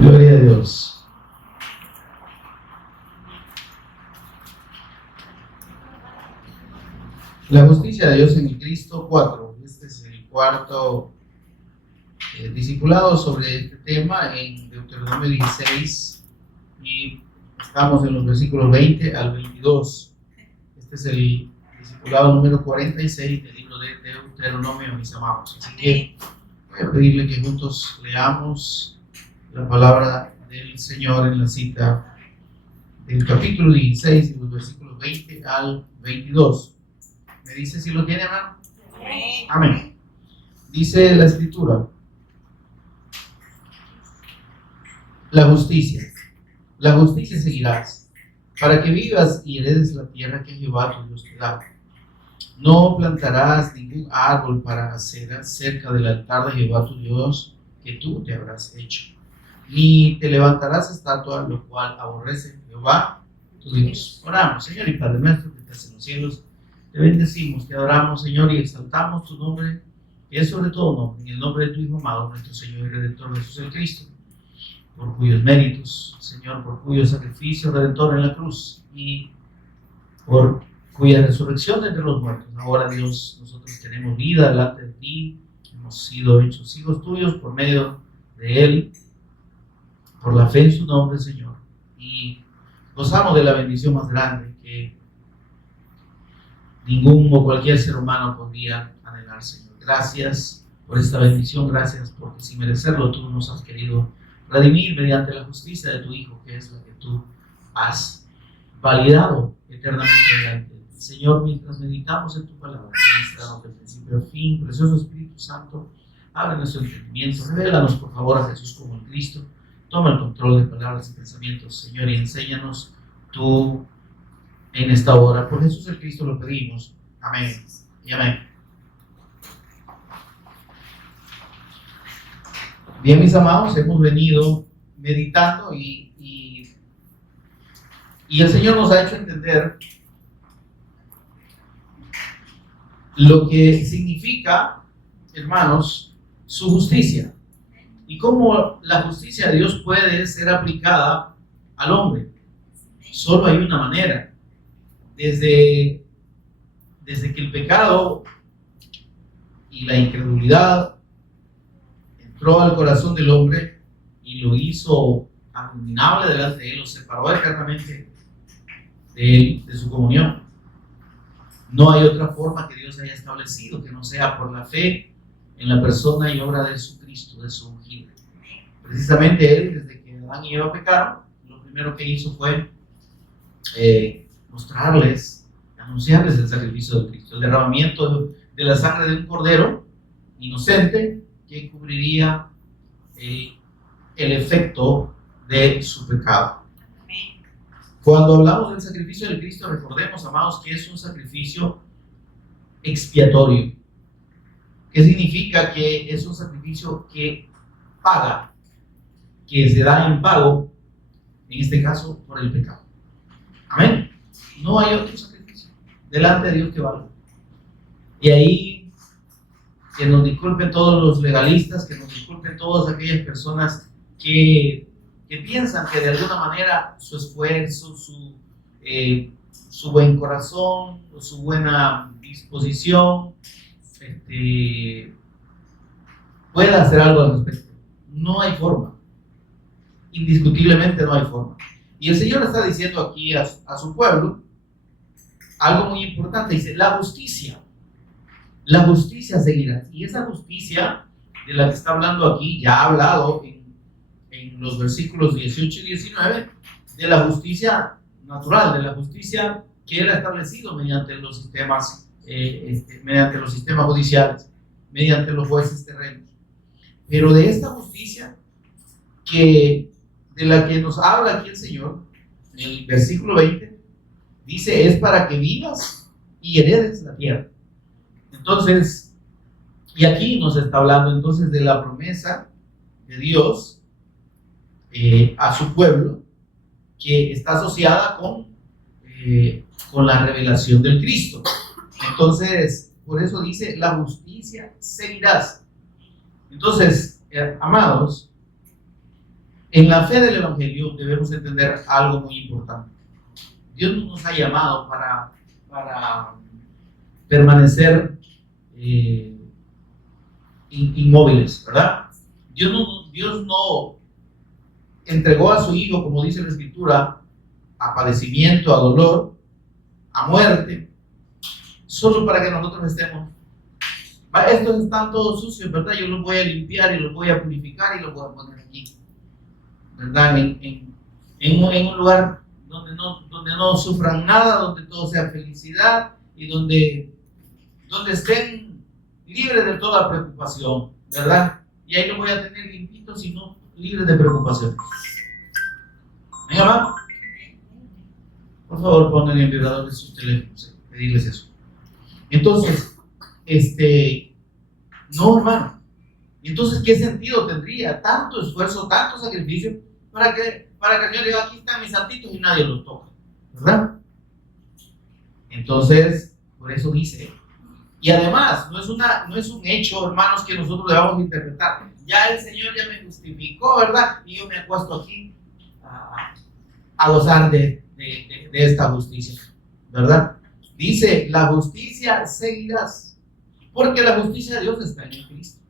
Gloria a Dios. La justicia de Dios en el Cristo 4. Este es el cuarto discipulado sobre este tema en Deuteronomio 16 y estamos en los versículos 20 al 22. Este es el discipulado número 46 del libro de Deuteronomio, mis amados. Así que voy a pedirle que juntos leamos la palabra del Señor en la cita del capítulo 16 y los versículos 20 al 22. ¿Me dice si lo tiene, hermano? Amén. Dice la Escritura: la justicia seguirás, para que vivas y heredes la tierra que Jehová tu Dios te da. No plantarás ningún árbol para acera cerca del altar de Jehová tu Dios que tú te habrás hecho, ni te levantarás estatua, lo cual aborrece Jehová tu Dios. Oramos. Señor y Padre nuestro que estás en los cielos, te bendecimos, te adoramos, Señor, y exaltamos tu nombre, que es sobre todo nombre, en el nombre de tu Hijo amado, nuestro Señor y Redentor Jesús el Cristo, por cuyos méritos, Señor, por cuyo sacrificio redentor en la cruz y por cuya resurrección de entre los muertos. Ahora, Dios, nosotros tenemos vida delante de ti, hemos sido hechos hijos tuyos por medio de Él, por la fe en su nombre, Señor, y gozamos de la bendición más grande que ningún o cualquier ser humano podría anhelar, Señor. Gracias por esta bendición, gracias porque sin merecerlo tú nos has querido redimir mediante la justicia de tu Hijo, que es la que tú has validado eternamente delante de ti. Señor, mientras meditamos en tu palabra, ministranos del principio al fin, precioso Espíritu Santo, abre nuestro entendimiento, revélanos por favor a Jesús como el Cristo, toma el control de palabras y pensamientos, Señor, y enséñanos tú en esta hora. Por Jesús el Cristo lo pedimos. Amén y amén. Bien, mis amados, hemos venido meditando y el Señor nos ha hecho entender lo que significa, hermanos, su justicia y cómo la justicia de Dios puede ser aplicada al hombre. Solo hay una manera. Desde que el pecado y la incredulidad entró al corazón del hombre y lo hizo abominable delante de él, lo separó eternamente de él, de su comunión. No hay otra forma que Dios haya establecido que no sea por la fe en la persona y obra de Jesucristo, de su ungido. Precisamente él, desde que Adán y Eva pecaron, lo primero que hizo fue mostrarles, anunciarles el sacrificio de Cristo, el derramamiento de la sangre de un cordero inocente que cubriría el efecto de su pecado. Cuando hablamos del sacrificio de Cristo, recordemos, amados, que es un sacrificio expiatorio. ¿Qué significa? Que es un sacrificio que paga, que se da en pago, en este caso, por el pecado. Amén. No hay otro sacrificio delante de Dios que valga. Y ahí, que nos disculpen todos los legalistas, que nos disculpen todas aquellas personas que piensan que de alguna manera su esfuerzo, su buen corazón, su buena disposición, pueda hacer algo al respecto. No hay forma. Indiscutiblemente no hay forma. Y el Señor está diciendo aquí a su pueblo algo muy importante. Dice, la justicia seguirá. Y esa justicia de la que está hablando aquí, ya ha hablado en los versículos 18 y 19, de la justicia natural, de la justicia que Él ha establecido mediante los sistemas, judiciales, mediante los jueces terrenos. Pero de esta justicia de la que nos habla aquí el Señor, en el versículo 20, dice, es para que vivas y heredes la tierra. Entonces, y aquí nos está hablando entonces de la promesa de Dios a su pueblo, que está asociada con la revelación del Cristo. Entonces, por eso dice, la justicia seguirás. Entonces, amados, En la fe del Evangelio debemos entender algo muy importante. Dios no nos ha llamado para permanecer inmóviles, ¿verdad? Dios no entregó a su Hijo, como dice la Escritura, a padecimiento, a dolor, a muerte, solo para que nosotros estemos. Estos están todos sucios, ¿verdad? Yo los voy a limpiar y los voy a purificar y los voy a poner aquí, ¿verdad? En un lugar donde no sufran nada, donde todo sea felicidad y donde estén libres de toda preocupación, ¿verdad? Y ahí los voy a tener limpitos y no libres de preocupación. Venga, mamá. Por favor, pongan el vibrador de sus teléfonos, pedirles eso. Entonces, no, hermano. Entonces, ¿qué sentido tendría tanto esfuerzo, tanto sacrificio para que el Señor diga, aquí están mis santitos y nadie los toca? ¿Verdad? Entonces, por eso dice, y además, no es un hecho, hermanos, que nosotros debamos interpretar. Ya el Señor ya me justificó, ¿verdad? Y yo me acuesto aquí a gozar de esta justicia, ¿verdad? Dice, la justicia seguirás, porque la justicia de Dios está en Cristo.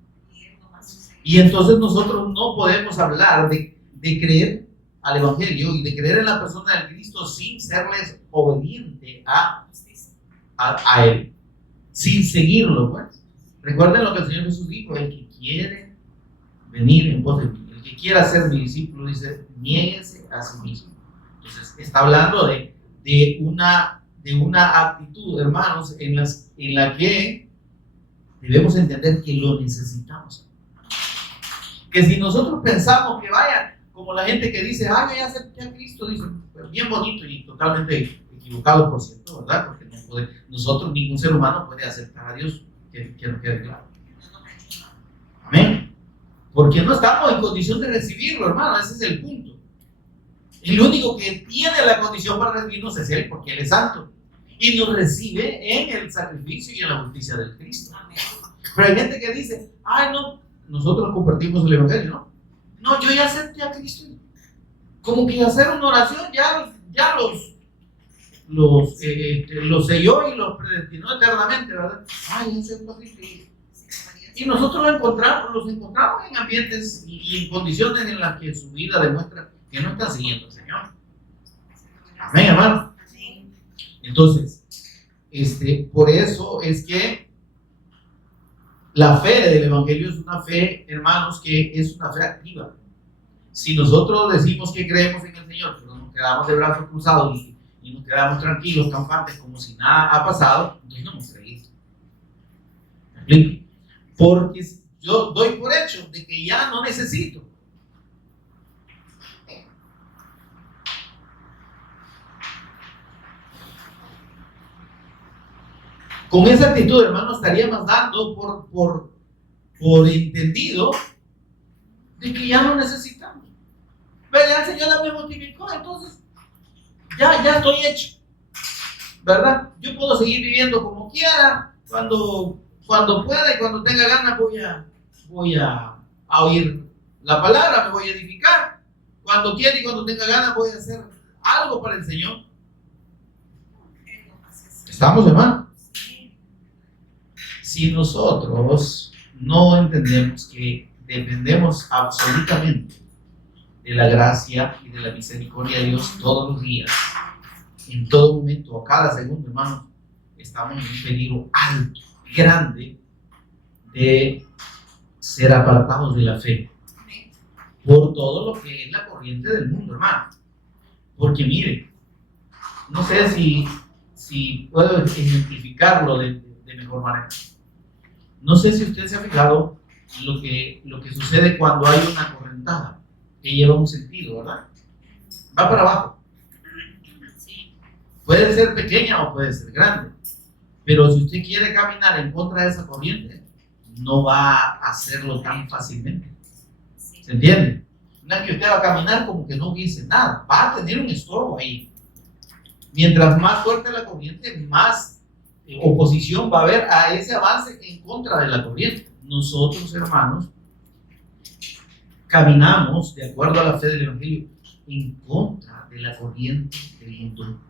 Y entonces nosotros no podemos hablar de creer al Evangelio y de creer en la persona de Cristo sin serles obediente a Él, sin seguirlo, pues. Recuerden lo que el Señor Jesús dijo: el que quiere venir en pos de mí, el que quiera ser mi discípulo, dice, niéguese a sí mismo. Entonces está hablando de una actitud, hermanos, en la que debemos entender que lo necesitamos. Que si nosotros pensamos que vaya, como la gente que dice, yo ya acepté a Cristo, dice, pues bien bonito y totalmente equivocado, por cierto, ¿verdad? Porque nosotros, ningún ser humano puede aceptar a Dios, que quede claro. Amén. Porque no estamos en condición de recibirlo, hermano, ese es el punto. El único que tiene la condición para recibirnos es Él, porque Él es santo. Y nos recibe en el sacrificio y en la justicia del Cristo. Pero hay gente que dice, no, nosotros compartimos el Evangelio, ¿no? No, yo ya acepté a Cristo. Como que hacer una oración ya los selló y los predestinó eternamente, ¿verdad? Ya acepto a Cristo. Y nosotros los encontramos en ambientes y en condiciones en las que su vida demuestra que no están siguiendo al Señor. Amén, hermano. Entonces, por eso es que la fe del Evangelio es una fe, hermanos, que es una fe activa. Si nosotros decimos que creemos en el Señor, pero nos quedamos de brazos cruzados y nos quedamos tranquilos, campantes, como si nada ha pasado, entonces no hemos creído. ¿Me explico? Porque yo doy por hecho de que ya no necesito. Con esa actitud, hermano, estaríamos dando por entendido de que ya no necesitamos. Pero ya el Señor ya me justificó, entonces ya estoy hecho, ¿verdad? Yo puedo seguir viviendo como quiera, cuando pueda y cuando tenga ganas voy a oír la palabra, me voy a edificar. Cuando quiera y cuando tenga ganas voy a hacer algo para el Señor. ¿Estamos, hermano? Si nosotros no entendemos que dependemos absolutamente de la gracia y de la misericordia de Dios todos los días, en todo momento, a cada segundo, hermano, estamos en un peligro alto, grande, de ser apartados de la fe por todo lo que es la corriente del mundo, hermano. Porque mire, no sé si puedo identificarlo de mejor manera. No sé si usted se ha fijado lo que sucede cuando hay una correntada que lleva un sentido, ¿verdad? Va para abajo. Puede ser pequeña o puede ser grande, pero si usted quiere caminar en contra de esa corriente, no va a hacerlo tan fácilmente. ¿Se entiende? No es que usted va a caminar como que no hubiese nada, va a tener un estorbo ahí. Mientras más fuerte la corriente, más oposición va a haber a ese avance en contra de la corriente. Nosotros, hermanos, caminamos de acuerdo a la fe del Evangelio en contra de la corriente del mundo.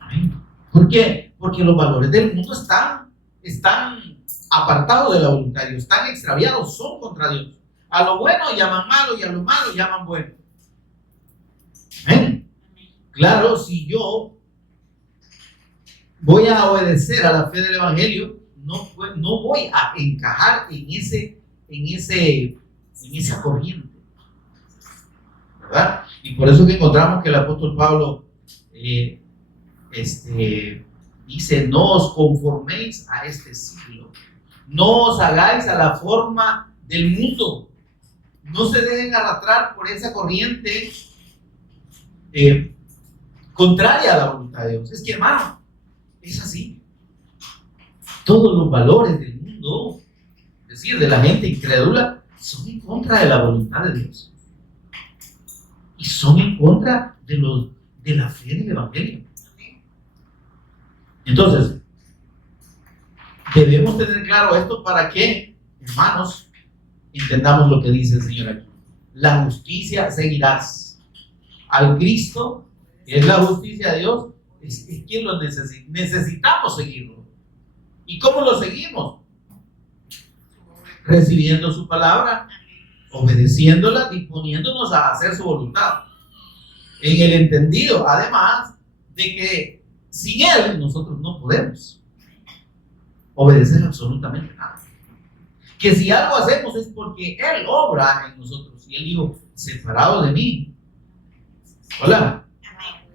Amén. ¿Por qué? Porque los valores del mundo están apartados de la voluntad de Dios, están extraviados, son contra Dios. A lo bueno llaman malo y a lo malo llaman bueno. Amén. Claro, si yo voy a obedecer a la fe del Evangelio, no voy a encajar en esa corriente, ¿verdad? Y por eso que encontramos que el apóstol Pablo dice: no os conforméis a este siglo, no os hagáis a la forma del mundo, no se dejen arrastrar por esa corriente contraria a la voluntad de Dios. Es que, hermano, es así. Todos los valores del mundo, es decir, de la gente incrédula, son en contra de la voluntad de Dios y son en contra de la fe del Evangelio. Entonces, debemos tener claro esto para que, hermanos, entendamos lo que dice el Señor aquí. La justicia seguirás. Al Cristo, que es la justicia de Dios, es quien lo necesita. Necesitamos seguirlo. ¿Y cómo lo seguimos? Recibiendo su palabra, obedeciéndola, disponiéndonos a hacer su voluntad. En el entendido, además, de que sin Él nosotros no podemos obedecer absolutamente nada. Que si algo hacemos es porque Él obra en nosotros. Y Él dijo: separado de mí. Hola.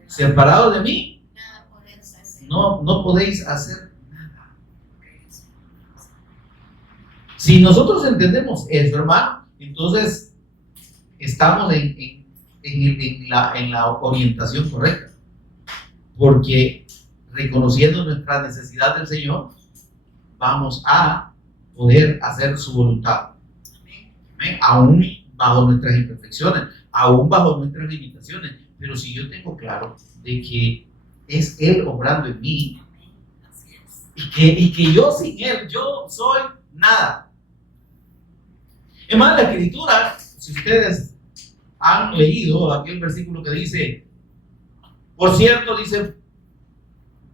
Separado de mí, no podéis hacer nada. Si nosotros entendemos eso, hermano, entonces estamos en la orientación correcta. Porque reconociendo nuestra necesidad del Señor, vamos a poder hacer su voluntad. ¿Amén? Aún bajo nuestras imperfecciones, aún bajo nuestras limitaciones. Pero si yo tengo claro de que es Él obrando en mí, y que yo sin Él, yo soy nada. Es más, la Escritura, si ustedes han leído aquel versículo que dice: por cierto, dice,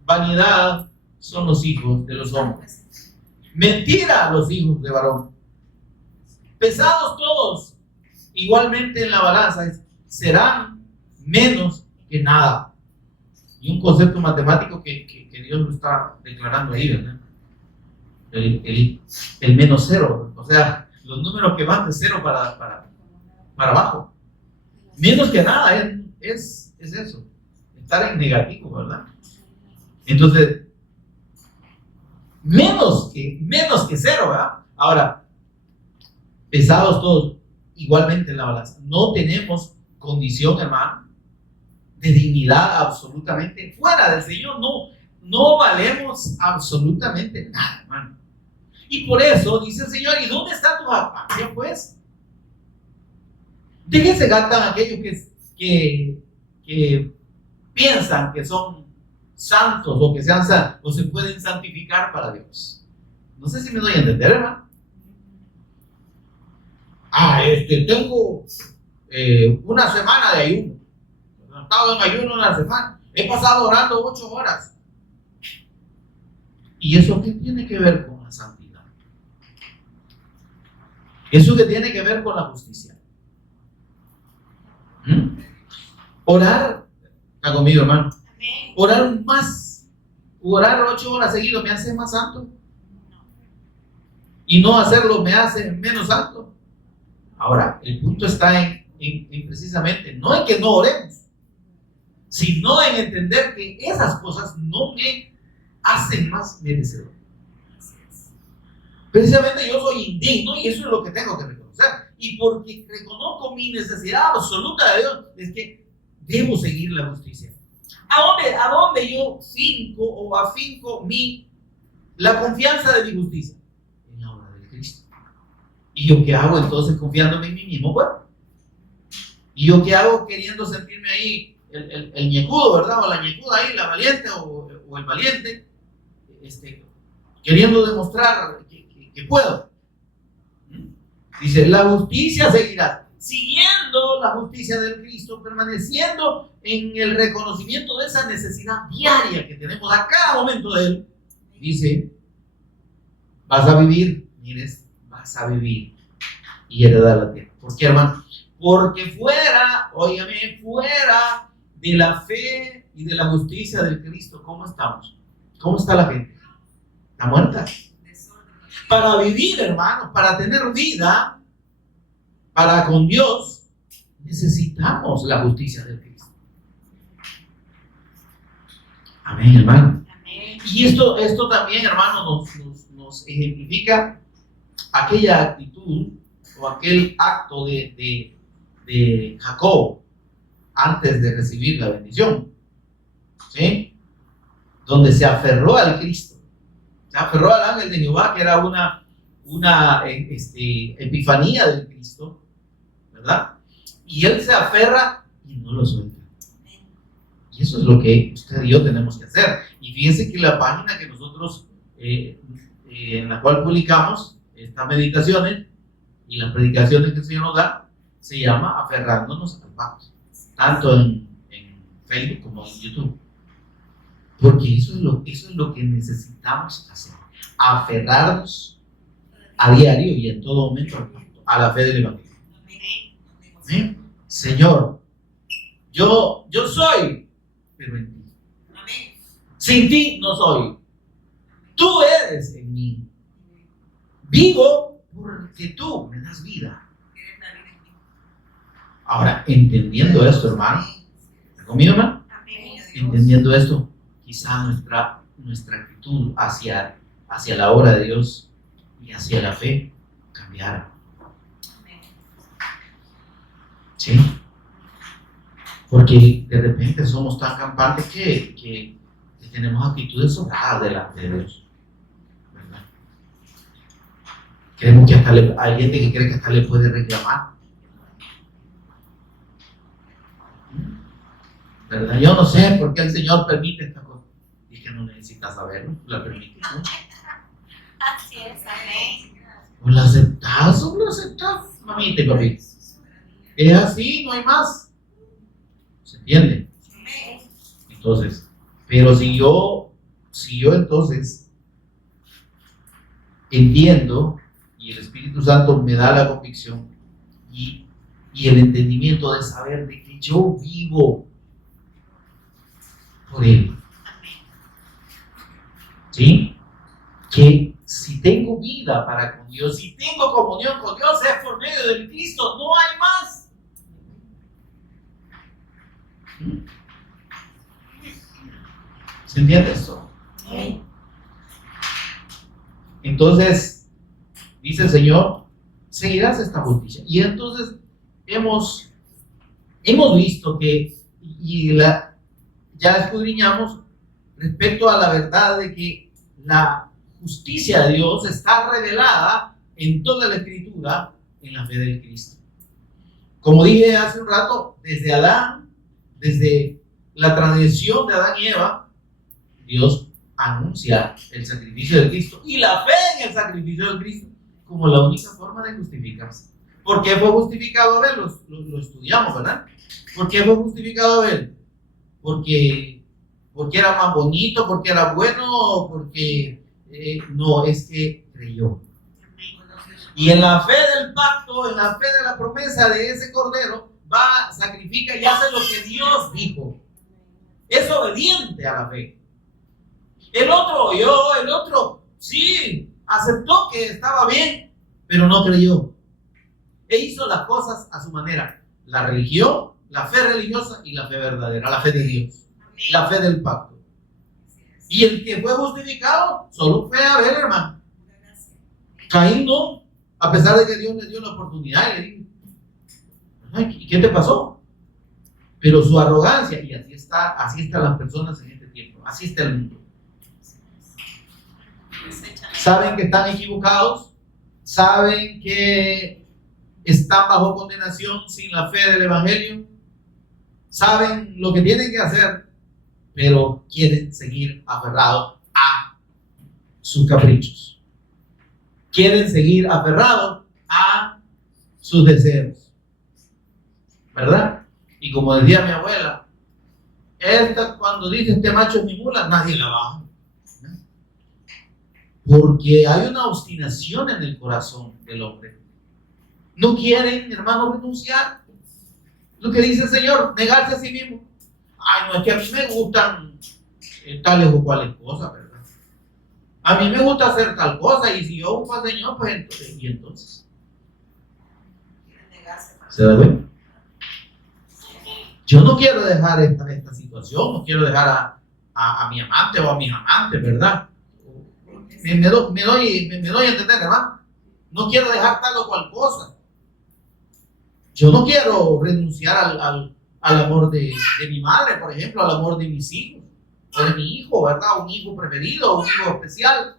vanidad son los hijos de los hombres, mentira los hijos de varón, pesados todos igualmente en la balanza, serán menos que nada. Y un concepto matemático que Dios lo está declarando ahí, ¿verdad? El menos cero, o sea, los números que van de cero para abajo. Menos que nada es eso, estar en negativo, ¿verdad? Entonces, menos que cero, ¿verdad? Ahora, pesados todos igualmente en la balanza. No tenemos condición, hermano, de dignidad absolutamente fuera del Señor. No valemos absolutamente nada, hermano. Y por eso dice el Señor: ¿y dónde está tu jactancia, pues? ¿De qué se gastan aquellos que piensan que son santos o que sean santos o se pueden santificar para Dios? No sé si me doy a entender, hermano. Tengo una semana de ayuno. He estado en ayuno una semana. He pasado orando 8 horas. ¿Y eso qué tiene que ver con la santidad? ¿Eso qué tiene que ver con la justicia? Orar, está conmigo, hermano. Orar 8 horas seguidas me hace más santo. Y no hacerlo me hace menos santo. Ahora, el punto está en precisamente, no en que no oremos, sino en entender que esas cosas no me hacen más merecedor. Precisamente yo soy indigno y eso es lo que tengo que reconocer. Y porque reconozco mi necesidad absoluta de Dios, es que debo seguir la justicia. ¿A dónde yo afinco la confianza de mi justicia? En la obra de Cristo. ¿Y yo qué hago entonces confiándome en mí mismo? Bueno, ¿y yo qué hago queriendo sentirme ahí el ñecudo, ¿verdad? O la ñecuda ahí, la valiente o el valiente, queriendo demostrar que puedo. Dice, la justicia seguirás, siguiendo la justicia del Cristo, permaneciendo en el reconocimiento de esa necesidad diaria que tenemos a cada momento de Él. Dice, vas a vivir, mires, vas a vivir y heredar la tierra. ¿Por qué, hermano? Porque fuera, óigame, fuera de la fe y de la justicia del Cristo, ¿cómo estamos? ¿Cómo está la gente? Está muerta. Para vivir, hermanos, para tener vida, para con Dios, necesitamos la justicia del Cristo. Amén, hermano. Amén. Y esto también, hermano, nos ejemplifica aquella actitud o aquel acto de Jacob antes de recibir la bendición, ¿sí? Donde se aferró al Cristo, se aferró al ángel de Jehová, que era una epifanía del Cristo, ¿verdad? Y él se aferra y no lo suelta. Y eso es lo que usted y yo tenemos que hacer. Y fíjense que la página que nosotros en la cual publicamos estas meditaciones y las predicaciones que el Señor nos da, se llama Aferrándonos al Pacto, tanto en Facebook como en YouTube, porque eso es lo que necesitamos hacer, aferrarnos a diario y en todo momento al pacto, a la fe del Evangelio. ¿Sí? Señor, yo soy, pero en ti. Sin ti no soy. Tú eres en mí. Vivo porque tú me das vida. Ahora, entendiendo esto, hermano, ¿está conmigo, hermano? Entendiendo esto, quizá nuestra actitud hacia la obra de Dios y hacia la fe cambiara. ¿Sí? Porque de repente somos tan campantes que tenemos actitudes sobradas delante de Dios, ¿verdad? Creemos que hasta hay gente que cree que hasta le puede reclamar, ¿verdad? Yo no sé por qué el Señor permite esta cosa. Y es que no necesitas saberlo, la permite. Así es, amén. ¿O la aceptas o no la aceptas, mamita y papi? Es así, no hay más. ¿Se entiende? Entonces, pero si yo entonces entiendo y el Espíritu Santo me da la convicción y el entendimiento de saber de que yo vivo por Él, ¿sí? Que si tengo vida para con Dios, si tengo comunión con Dios, es por medio del Cristo, no hay más. ¿Se entiende esto? Sí. Entonces, dice el Señor, seguirás esta justicia. Y entonces hemos visto que, ya escudriñamos respecto a la verdad de que la justicia de Dios está revelada en toda la Escritura en la fe del Cristo. Como dije hace un rato, desde Adán, desde la transgresión de Adán y Eva, Dios anuncia el sacrificio de Cristo y la fe en el sacrificio de Cristo como la única forma de justificarse. ¿Por qué fue justificado Abel? Lo estudiamos, ¿verdad? ¿Por qué fue justificado Abel? Porque era más bonito, porque era bueno, porque no, es que creyó. Y en la fe del pacto, en la fe de la promesa de ese cordero, va, sacrifica y hace lo que Dios dijo. Es obediente a la fe. El otro oyó, el otro sí, aceptó que estaba bien, pero no creyó. E hizo las cosas a su manera. La religión, la fe religiosa y la fe verdadera, la fe de Dios, la fe del pacto. Y el que fue justificado solo fue Abel, hermano. Caín no, a pesar de que Dios le dio la oportunidad y le dijo, ¿y qué te pasó? Pero su arrogancia, y así están las personas en este tiempo, así está el mundo. Saben que están equivocados, saben que están bajo condenación sin la fe del Evangelio, saben lo que tienen que hacer, pero quieren seguir aferrados a sus caprichos. Quieren seguir aferrados a sus deseos, ¿verdad? Y como decía mi abuela, cuando dice este macho es mi mula, nadie la baja. Porque hay una obstinación en el corazón del hombre. No quieren, hermano, renunciar. Lo que dice el Señor, negarse a sí mismo. Ay, no, es que a mí me gustan tales o cuales cosas, ¿verdad? A mí me gusta hacer tal cosa, y si yo busco al Señor, pues entonces, ¿y entonces? ¿Se da cuenta? Yo no quiero dejar esta situación, no quiero dejar a mi amante o a mis amantes, ¿verdad? Me doy a entender, hermano. No quiero dejar tal o cual cosa. Yo no quiero renunciar al amor de mi madre, por ejemplo, al amor de mis hijos, o de mi hijo, ¿verdad? Un hijo preferido, un hijo especial.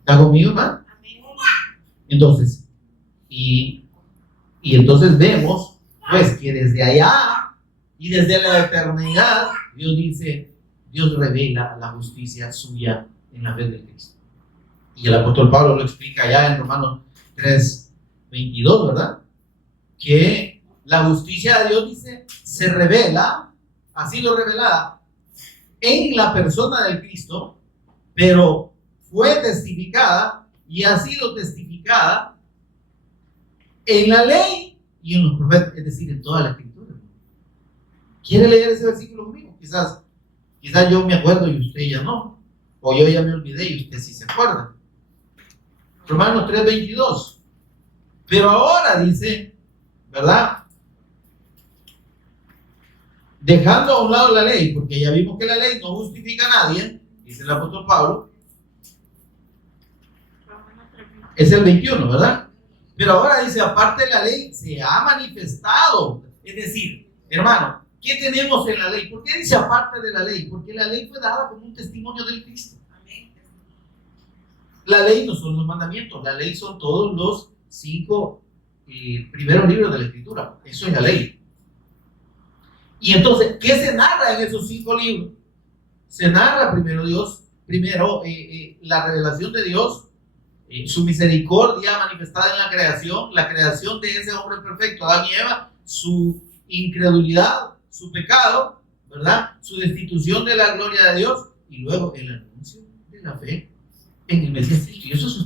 ¿Está conmigo, hermano? Entonces, y entonces vemos, pues, que desde allá y desde la eternidad, Dios revela la justicia suya en la fe de Cristo. Y el apóstol Pablo lo explica allá en Romanos 3:22, ¿verdad? Que la justicia de Dios, dice, se revela, ha sido revelada en la persona del Cristo, pero fue testificada y ha sido testificada en la ley y en los profetas, es decir, en toda la escritura. ¿Quiere leer ese versículo conmigo? Quizás yo me acuerdo y usted ya no, o yo ya me olvidé y usted sí se acuerda. Romanos 3:22. Pero ahora dice, ¿verdad? Dejando a un lado la ley, porque ya vimos que la ley no justifica a nadie, dice el apóstol Pablo. Es el 21, ¿verdad? Pero ahora dice, aparte de la ley, se ha manifestado. Es decir, hermano, ¿qué tenemos en la ley? ¿Por qué dice aparte de la ley? Porque la ley fue dada como un testimonio del Cristo. La ley no son los mandamientos, la ley son todos los 5 primeros libros de la Escritura. Eso es la ley. Y entonces, ¿qué se narra en esos 5 libros? Se narra primero la revelación de Dios, su misericordia manifestada en la creación de ese hombre perfecto, Adán y Eva, su incredulidad, su pecado, ¿verdad? Su destitución de la gloria de Dios, y luego el anuncio de la fe en el Mesías Cristo. Y eso es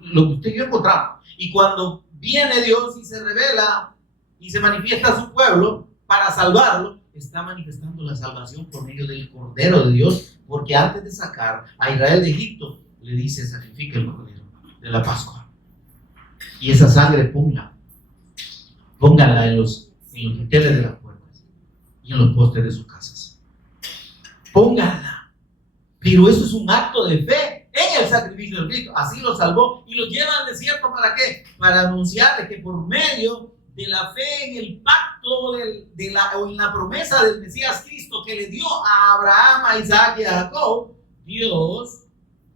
lo que usted y yo encontramos. Y cuando viene Dios y se revela y se manifiesta a su pueblo para salvarlo, está manifestando la salvación por medio del Cordero de Dios, porque antes de sacar a Israel de Egipto, le dice, sacrifica el Cordero de la Pascua. Y esa sangre pónganla en los dinteles de las puertas y en los postes de sus casas. Pónganla. Pero eso es un acto de fe en el sacrificio de Cristo. Así lo salvó y lo lleva al desierto. ¿Para qué? Para anunciarle que por medio de la fe en el pacto o en la promesa del Mesías Cristo que le dio a Abraham, a Isaac y a Jacob, Dios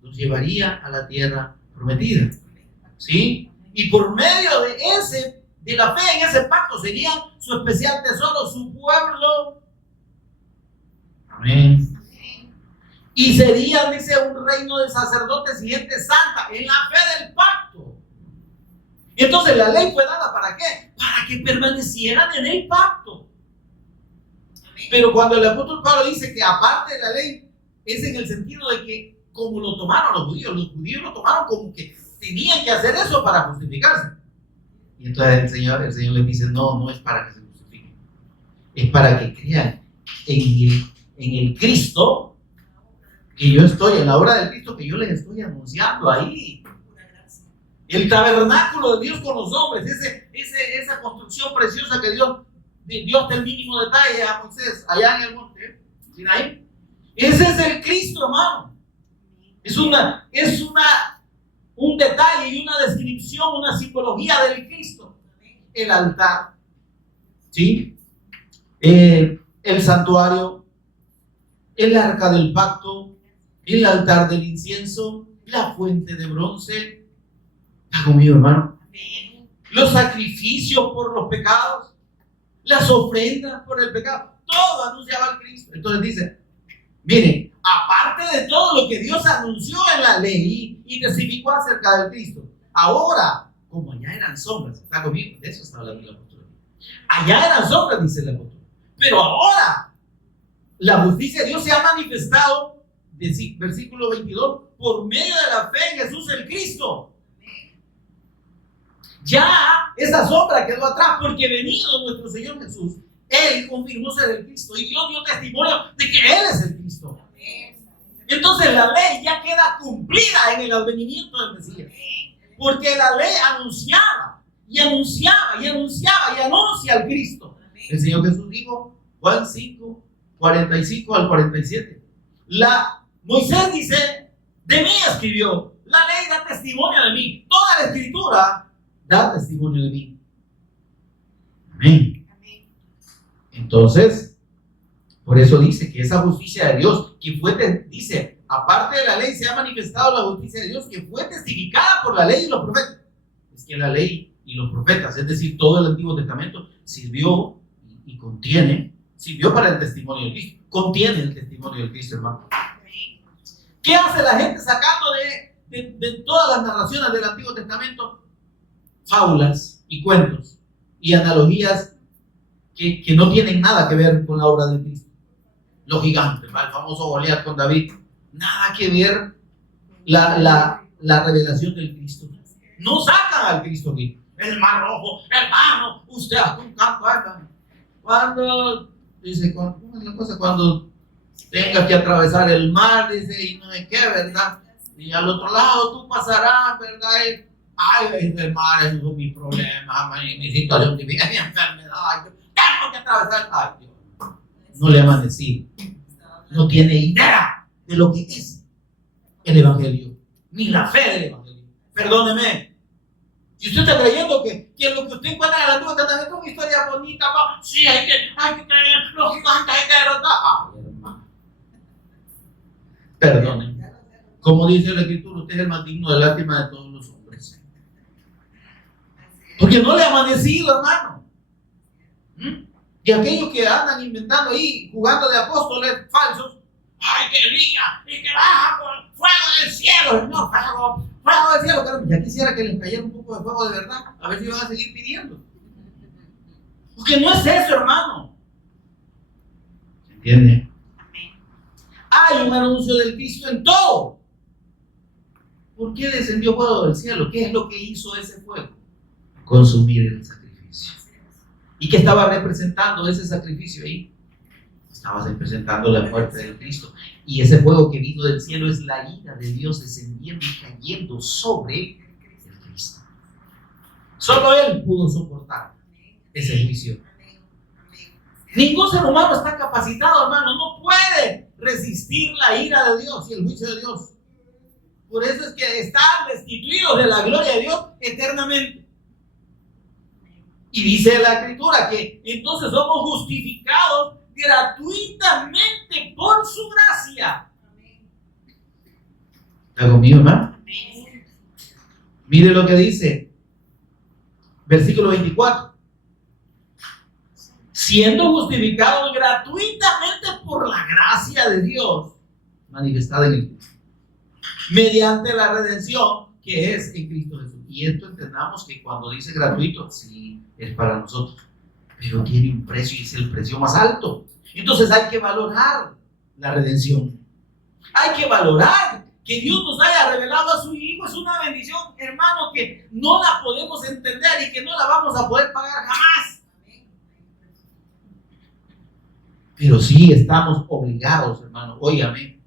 los llevaría a la tierra prometida. ¿Sí? Y por medio de la fe en ese pacto serían su especial tesoro, su pueblo. Amén. Y serían, dice, un reino de sacerdotes y gente santa en la fe del pacto. Entonces la ley fue dada ¿para qué? Para que permanecieran en el pacto. Pero cuando el apóstol Pablo dice que aparte de la ley, es en el sentido de que como lo tomaron los judíos lo tomaron como que tenían que hacer eso para justificarse. Y entonces el Señor les dice, no es para que se justifiquen, es para que crean en el Cristo, que yo estoy, en la obra del Cristo que yo les estoy anunciando ahí. El tabernáculo de Dios con los hombres, esa construcción preciosa que Dios del mínimo detalle a Moisés allá en el monte Sinaí. Ese es el Cristo, hermano. Es un detalle y una descripción, una simbología del Cristo. El altar, ¿sí? El santuario, el arca del pacto, el altar del incienso, la fuente de bronce. ¿Está conmigo, hermano? Los sacrificios por los pecados, las ofrendas por el pecado, todo anunciaba al Cristo. Entonces dice, miren, aparte de todo lo que Dios anunció en la ley y testificó acerca del Cristo, ahora, como allá eran sombras, está conmigo, de eso está hablando el apóstol. Allá eran sombras, dice el apóstol. Pero ahora, la justicia de Dios se ha manifestado, versículo 22, por medio de la fe en Jesús el Cristo. Ya esa sombra quedó atrás, porque venido nuestro Señor Jesús, Él confirmó ser el Cristo y Dios dio testimonio de que Él es el Cristo. Entonces la ley ya queda cumplida en el advenimiento del Mesías, porque la ley anunciaba y anunciaba y anunciaba y anuncia al Cristo. El Señor Jesús dijo, Juan 5, 45 al 47. Moisés dice, de mí escribió, la ley da testimonio de mí, toda la escritura da testimonio de mí. Amén. Entonces, por eso dice que esa justicia de Dios, que fue, dice, aparte de la ley se ha manifestado la justicia de Dios, que fue testificada por la ley y los profetas. Es que la ley y los profetas, es decir, todo el Antiguo Testamento, sirvió y contiene, sirvió para el testimonio de Cristo, contiene el testimonio de Cristo, hermano. ¿Qué hace la gente sacando de todas las narraciones del Antiguo Testamento? Fábulas y cuentos y analogías que no tienen nada que ver con la obra de Cristo. Los gigantes, el famoso Goliat con David, nada que ver la revelación del Cristo. No sacan al Cristo aquí. El mar rojo, hermano, usted hace un campo. Cuando, dice, cuando tenga que atravesar el mar, dice, y no sé qué, ¿verdad? Y al otro lado tú pasarás, ¿verdad? Ay, el mar es mi problema, mi situación difícil, mi enfermedad, yo tengo que atravesar. Ay, Dios, no le ha amanecido. No tiene idea de lo que es el Evangelio, ni la fe del Evangelio. Perdóneme. Si usted está creyendo que lo que usted encuentra en el Antiguo Testamento es una historia bonita, ¿no? Sí, hay que creer, los gigantes hay que derrotar. Ay, hermano. Perdóneme. Como dice la Escritura, usted es el más digno de lástima de todos los hombres. Porque no le ha amanecido, hermano. Y aquellos que andan inventando ahí, jugando de apóstoles falsos, ay, que Elías, y que baja con fuego del cielo, no, fuego del cielo, claro, ya quisiera que les cayera un poco de fuego de verdad, a ver si van a seguir pidiendo. Porque no es eso, hermano. ¿Se entiende? Hay un anuncio del Cristo en todo. ¿Por qué descendió fuego del cielo? ¿Qué es lo que hizo ese fuego? Consumir el sacrificio. ¿Y qué estaba representando ese sacrificio ahí? Estaba representando la muerte de Cristo. Y ese fuego que vino del cielo es la ira de Dios descendiendo y cayendo sobre el Cristo. Solo Él pudo soportar ese juicio. Ningún ser humano está capacitado, hermano. No puede resistir la ira de Dios y el juicio de Dios. Por eso es que están destituidos de la gloria de Dios eternamente. Y dice la Escritura que entonces somos justificados gratuitamente por su gracia. ¿Está conmigo, hermano? Mire lo que dice, versículo 24. Siendo justificados gratuitamente por la gracia de Dios manifestada en el Cristo, mediante la redención que es en Cristo Jesús. Y esto entendamos que cuando dice gratuito, sí, es para nosotros, pero tiene un precio y es el precio más alto. Entonces hay que valorar la redención. Hay que valorar que Dios nos haya revelado a su Hijo. Es una bendición, hermano, que no la podemos entender y que no la vamos a poder pagar jamás. Pero sí estamos obligados, hermano, óigame,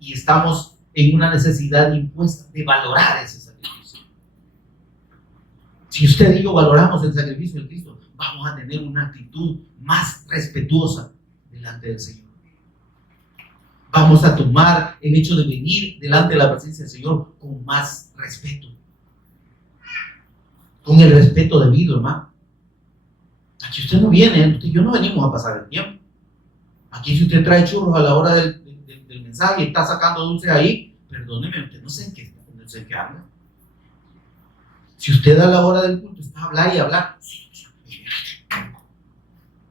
y estamos en una necesidad impuesta de valorar ese sacrificio. Si usted y yo valoramos el sacrificio de Cristo, vamos a tener una actitud más respetuosa delante del Señor. Vamos a tomar el hecho de venir delante de la presencia del Señor con más respeto. Con el respeto debido, hermano. Aquí usted no viene, usted y yo no venimos a pasar el tiempo. Aquí si usted trae churros a la hora del mensaje y está sacando dulce ahí, perdóneme, usted no sé en qué anda. Si usted a la hora del culto está a hablar y hablar,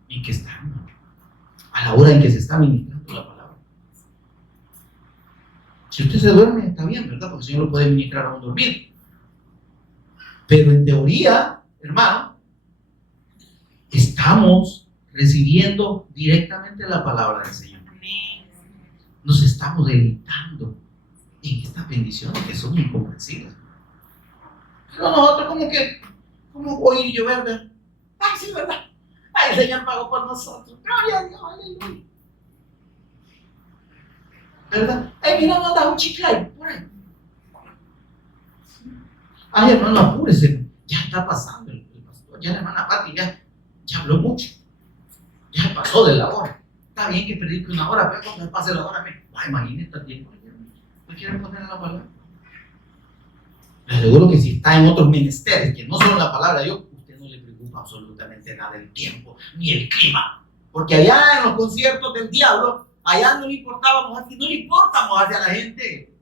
¿en qué está? A la hora en que se está ministrando la palabra. Si usted se duerme, está bien, ¿verdad? Porque el Señor lo puede ministrar a un dormir. Pero en teoría, hermano, estamos recibiendo directamente la palabra del Señor. Nos estamos deleitando en estas bendiciones que son incomprensibles. Pero nosotros como oír y llover, ¿verdad? Ay, sí, ¿verdad? Ay, el Señor pagó por nosotros. Gloria a Dios, aleluya. ¿Verdad? Ay, mira, nos da un chicle ahí, por ahí. Ay, hermano, apúrese. Ya está pasando el pastor. Ya la hermana Pati ya habló mucho. Ya pasó de la hora. Está bien que predique una hora, pero cuando pase la hora, imagínate, está tiempo. ¿No quieren poner la palabra? Les aseguro que si está en otros menesteres que no son la palabra de Dios, usted no le preocupa absolutamente nada el tiempo ni el clima. Porque allá en los conciertos del diablo, allá no le importábamos así, no le importamos hacia la gente.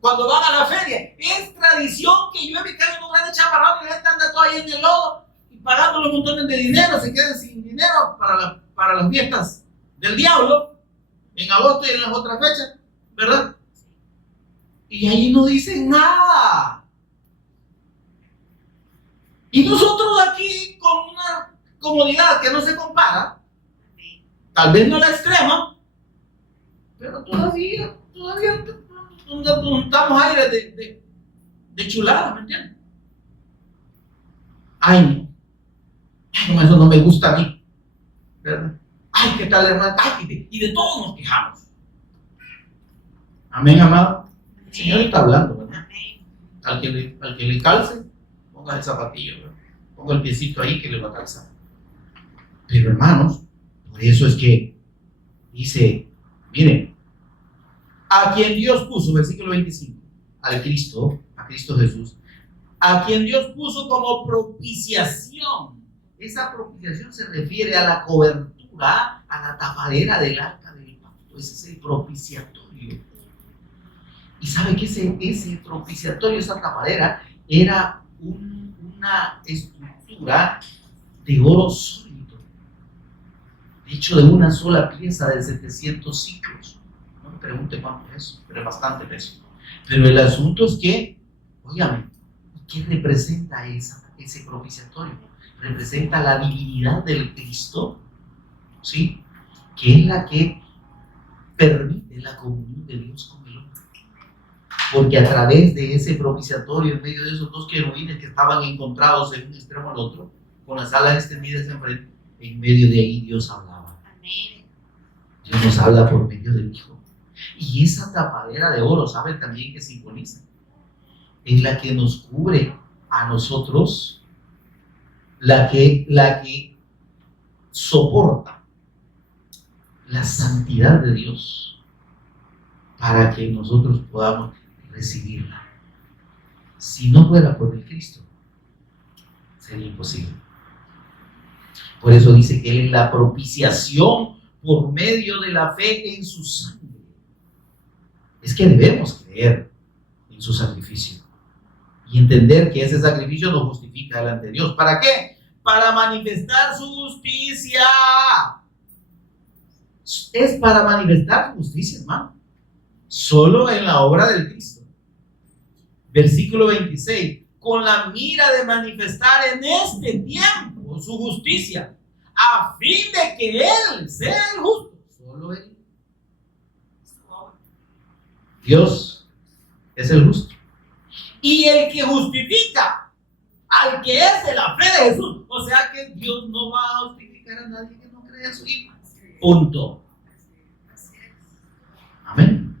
Cuando van a la feria, es tradición que llueve y cae un gran chaparrón y la gente anda toda ahí en el lodo y pagando los montones de dinero, se quedan sin dinero para las fiestas del diablo en agosto y en las otras fechas, ¿verdad? Y ahí no dicen nada. Y nosotros aquí con una comodidad que no se compara, tal vez no la extrema, pero todavía estamos aire de chulada, ¿me entiendes? Ay, no, eso no me gusta a mí, ¿verdad? Ay, ¿qué tal, hermano? Ay, y de todos nos quejamos. Amén, amado. El Señor está hablando, ¿verdad? Al que le calce, ponga el zapatillo, ¿verdad? Ponga el piecito ahí que le va a calzar. Pero hermanos, por eso es que dice, miren, a quien Dios puso, versículo 25, a Cristo Jesús, a quien Dios puso como propiciación. Esa propiciación se refiere a la cobertura, a la tapadera del arca del pacto. Ese es el propiciatorio. Y sabe que ese propiciatorio, esa tapadera, era una estructura de oro sólido, hecho de una sola pieza de 700 ciclos. No me pregunte cuánto es eso, pero es bastante peso. Pero el asunto es que, óigame, ¿qué representa ese propiciatorio? Representa la divinidad del Cristo, ¿sí? Que es la que permite la comunión de Dios con el hombre. Porque a través de ese propiciatorio, en medio de esos dos querubines que estaban encontrados de un extremo al otro, con las alas extendidas enfrente, en medio de ahí Dios hablaba. Amén. Dios nos habla por medio del Hijo. Y esa tapadera de oro, ¿saben también que simboliza? Es la que nos cubre a nosotros, la que soporta la santidad de Dios para que nosotros podamos recibirla. Si no fuera por el Cristo, sería imposible. Por eso dice que Él es la propiciación por medio de la fe en su sangre. Es que debemos creer en su sacrificio y entender que ese sacrificio nos justifica delante de Dios. ¿Para qué? Para manifestar su justicia. Es para manifestar su justicia, hermano. Solo en la obra del Cristo. Versículo 26. Con la mira de manifestar en este tiempo su justicia, a fin de que Él sea el justo. Solo Él. Dios es el justo. Y el que justifica al que es de la fe de Jesús. O sea que Dios no va a justificar a nadie que no crea en su Hijo. Punto. Amén.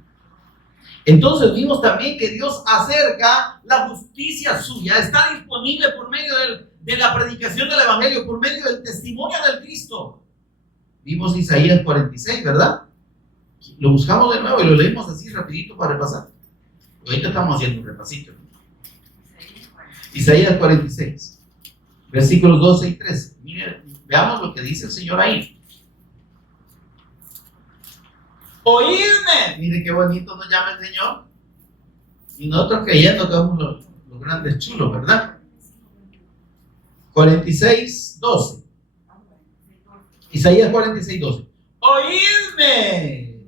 Entonces vimos también que Dios acerca la justicia suya. Está disponible por medio de la predicación del Evangelio, por medio del testimonio del Cristo. Vimos Isaías 46, ¿verdad? Lo buscamos de nuevo y lo leímos así rapidito para repasar. Ahorita estamos haciendo un repasito. Isaías 46, versículos 12 y 13. Miren, veamos lo que dice el Señor ahí. Oídme. Mire qué bonito nos llama el Señor. Y nosotros creyendo que somos los grandes chulos, ¿verdad? 46, 12. Isaías 46, 12. Oídme,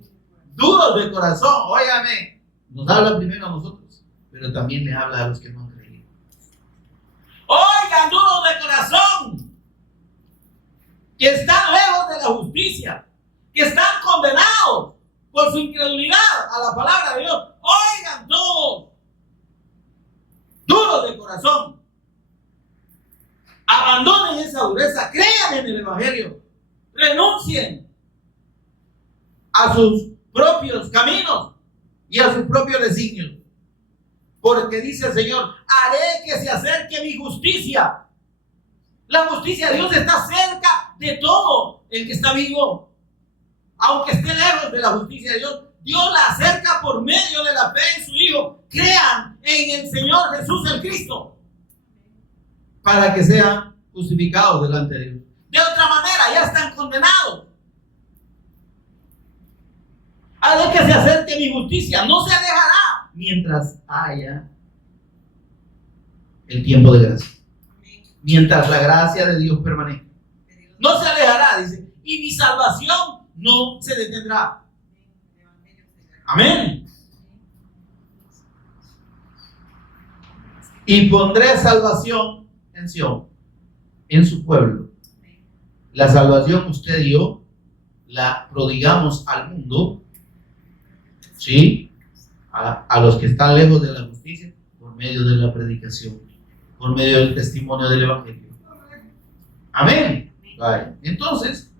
duros de corazón. Óigame. Nos habla primero a nosotros, pero también le habla a los que no han creído. Oigan, duros de corazón, que están lejos de la justicia, que están condenados por su incredulidad a la palabra de Dios. Oigan todos, duros de corazón, abandonen esa dureza, crean en el Evangelio, renuncien a sus propios caminos y a sus propios designios. Porque dice el Señor, haré que se acerque mi justicia. La justicia de Dios está cerca de todo el que está vivo. Aunque esté lejos de la justicia de Dios, Dios la acerca por medio de la fe en su Hijo. Crean en el Señor Jesús el Cristo, para que sean justificados delante de Dios. De otra manera, ya están condenados. Haré que se acerque mi justicia, no se alejará mientras haya el tiempo de gracia. Mientras la gracia de Dios permanezca. No se alejará, dice, y mi salvación no se detendrá. Amén. Y pondré salvación en Sión, en su pueblo. La salvación usted y yo la prodigamos al mundo, ¿sí? A los que están lejos de la justicia, por medio de la predicación, por medio del testimonio del Evangelio. Amén. Vale. Entonces,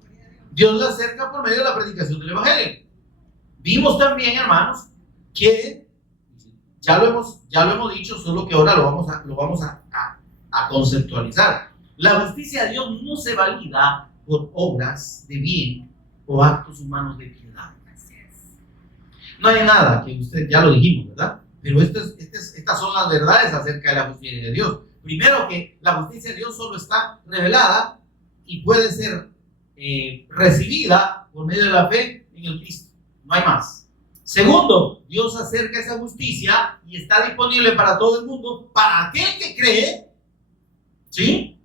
Dios la acerca por medio de la predicación del Evangelio. Vimos también, hermanos, que ya lo hemos dicho, solo que ahora lo vamos a conceptualizar. La justicia de Dios no se valida por obras de bien o actos humanos de piedad. No hay nada que usted, ya lo dijimos, ¿verdad? Pero estas son las verdades acerca de la justicia de Dios. Primero, que la justicia de Dios solo está revelada y puede ser recibida por medio de la fe en el Cristo. No hay más. Segundo, Dios acerca esa justicia y está disponible para todo el mundo, para aquel que cree, ¿sí?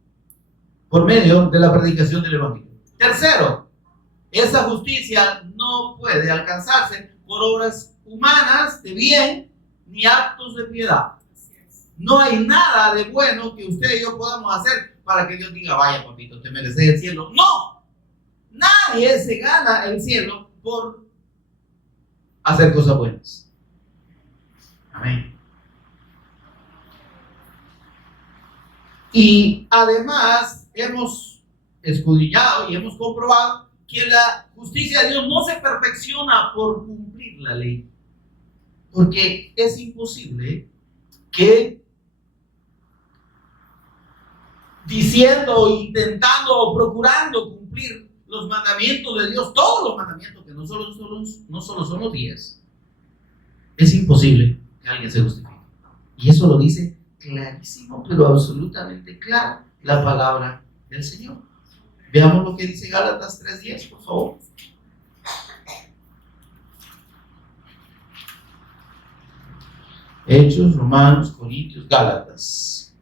Por medio de la predicación del Evangelio. Tercero, esa justicia no puede alcanzarse por obras humanas de bien ni actos de piedad. No hay nada de bueno que usted y yo podamos hacer para que Dios diga, vaya papito, te mereces el cielo. No, nadie se gana el cielo por hacer cosas buenas. Amén. Y además hemos escudriñado y hemos comprobado que la justicia de Dios no se perfecciona por cumplir la ley, porque es imposible que diciendo o intentando o procurando cumplir los mandamientos de Dios, todos los mandamientos, que no solo son los 10, es imposible que alguien se justifique. Y eso lo dice clarísimo, pero absolutamente claro, la palabra del Señor. Veamos lo que dice Gálatas 3:10, por favor. Hechos, Romanos, Corintios, Gálatas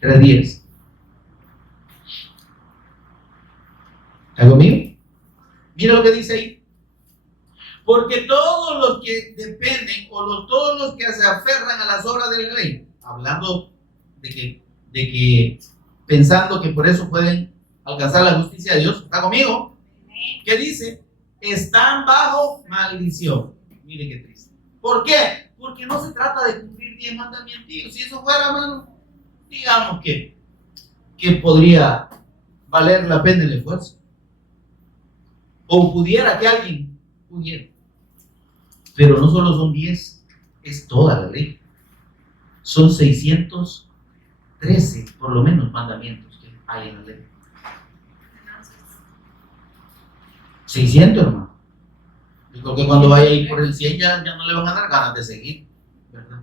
3:10. ¿Está conmigo? Mira lo que dice ahí. Porque todos los que dependen todos los que se aferran a las obras de la ley, hablando de que pensando que por eso pueden alcanzar la justicia de Dios, ¿está conmigo? ¿Qué dice? Están bajo maldición. Mire qué triste. ¿Por qué? Porque no se trata de cumplir 10 mandamientos. Si eso fuera, hermano, digamos que podría valer la pena el esfuerzo. O pudiera que alguien pudiera. Pero no solo son 10, es toda la ley. Son 613, por lo menos, mandamientos que hay en la ley. 600, hermano. Yo creo que cuando vaya a ir por el 100 ya no le van a dar ganas de seguir, ¿verdad?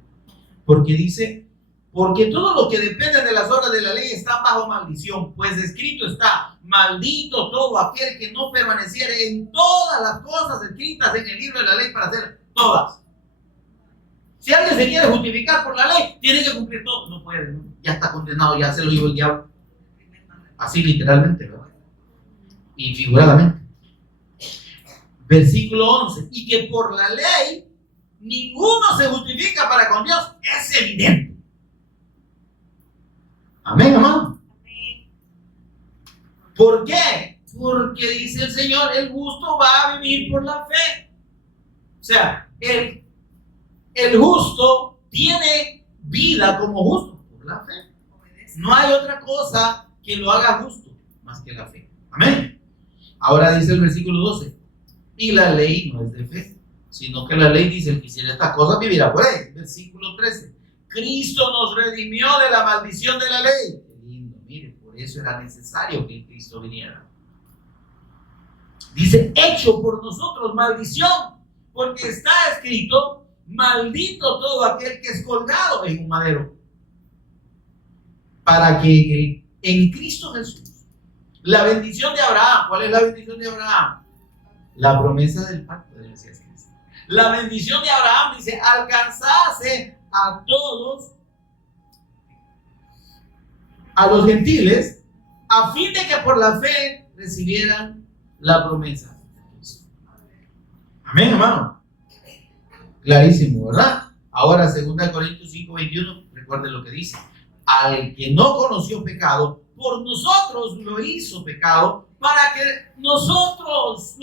Porque dice, porque todo lo que depende de las obras de la ley está bajo maldición, pues escrito está, maldito todo aquel que no permaneciere en todas las cosas escritas en el libro de la ley para hacer todas. Si alguien se quiere justificar por la ley, tiene que cumplir todo. No puede, ¿no? Ya está condenado, ya se lo llevó el diablo. Así literalmente, ¿verdad? Y figuradamente. Versículo 11, y que por la ley ninguno se justifica para con Dios, es evidente. Amén, amado. Amén. ¿Por qué? Porque dice el Señor, el justo va a vivir por la fe. O sea, el justo tiene vida como justo por la fe. No hay otra cosa que lo haga justo más que la fe. Amén. Ahora dice el versículo 12, y la ley no es de fe, sino que la ley dice, el que hiciera estas cosas vivirá por él. Versículo 13, Cristo nos redimió de la maldición de la ley. Qué lindo, mire, por eso era necesario que Cristo viniera. Dice, hecho por nosotros maldición, porque está escrito, maldito todo aquel que es colgado en un madero. Para que en Cristo Jesús, la bendición de Abraham, ¿cuál es la bendición de Abraham? La promesa del pacto de Mesías Cristo. La bendición de Abraham dice, alcanzase a todos, a los gentiles, a fin de que por la fe recibieran la promesa. Amén, hermano. Clarísimo, ¿verdad? Ahora, 2 Corintios 5:21, recuerden lo que dice. Al que no conoció pecado, por nosotros lo hizo pecado, para que nosotros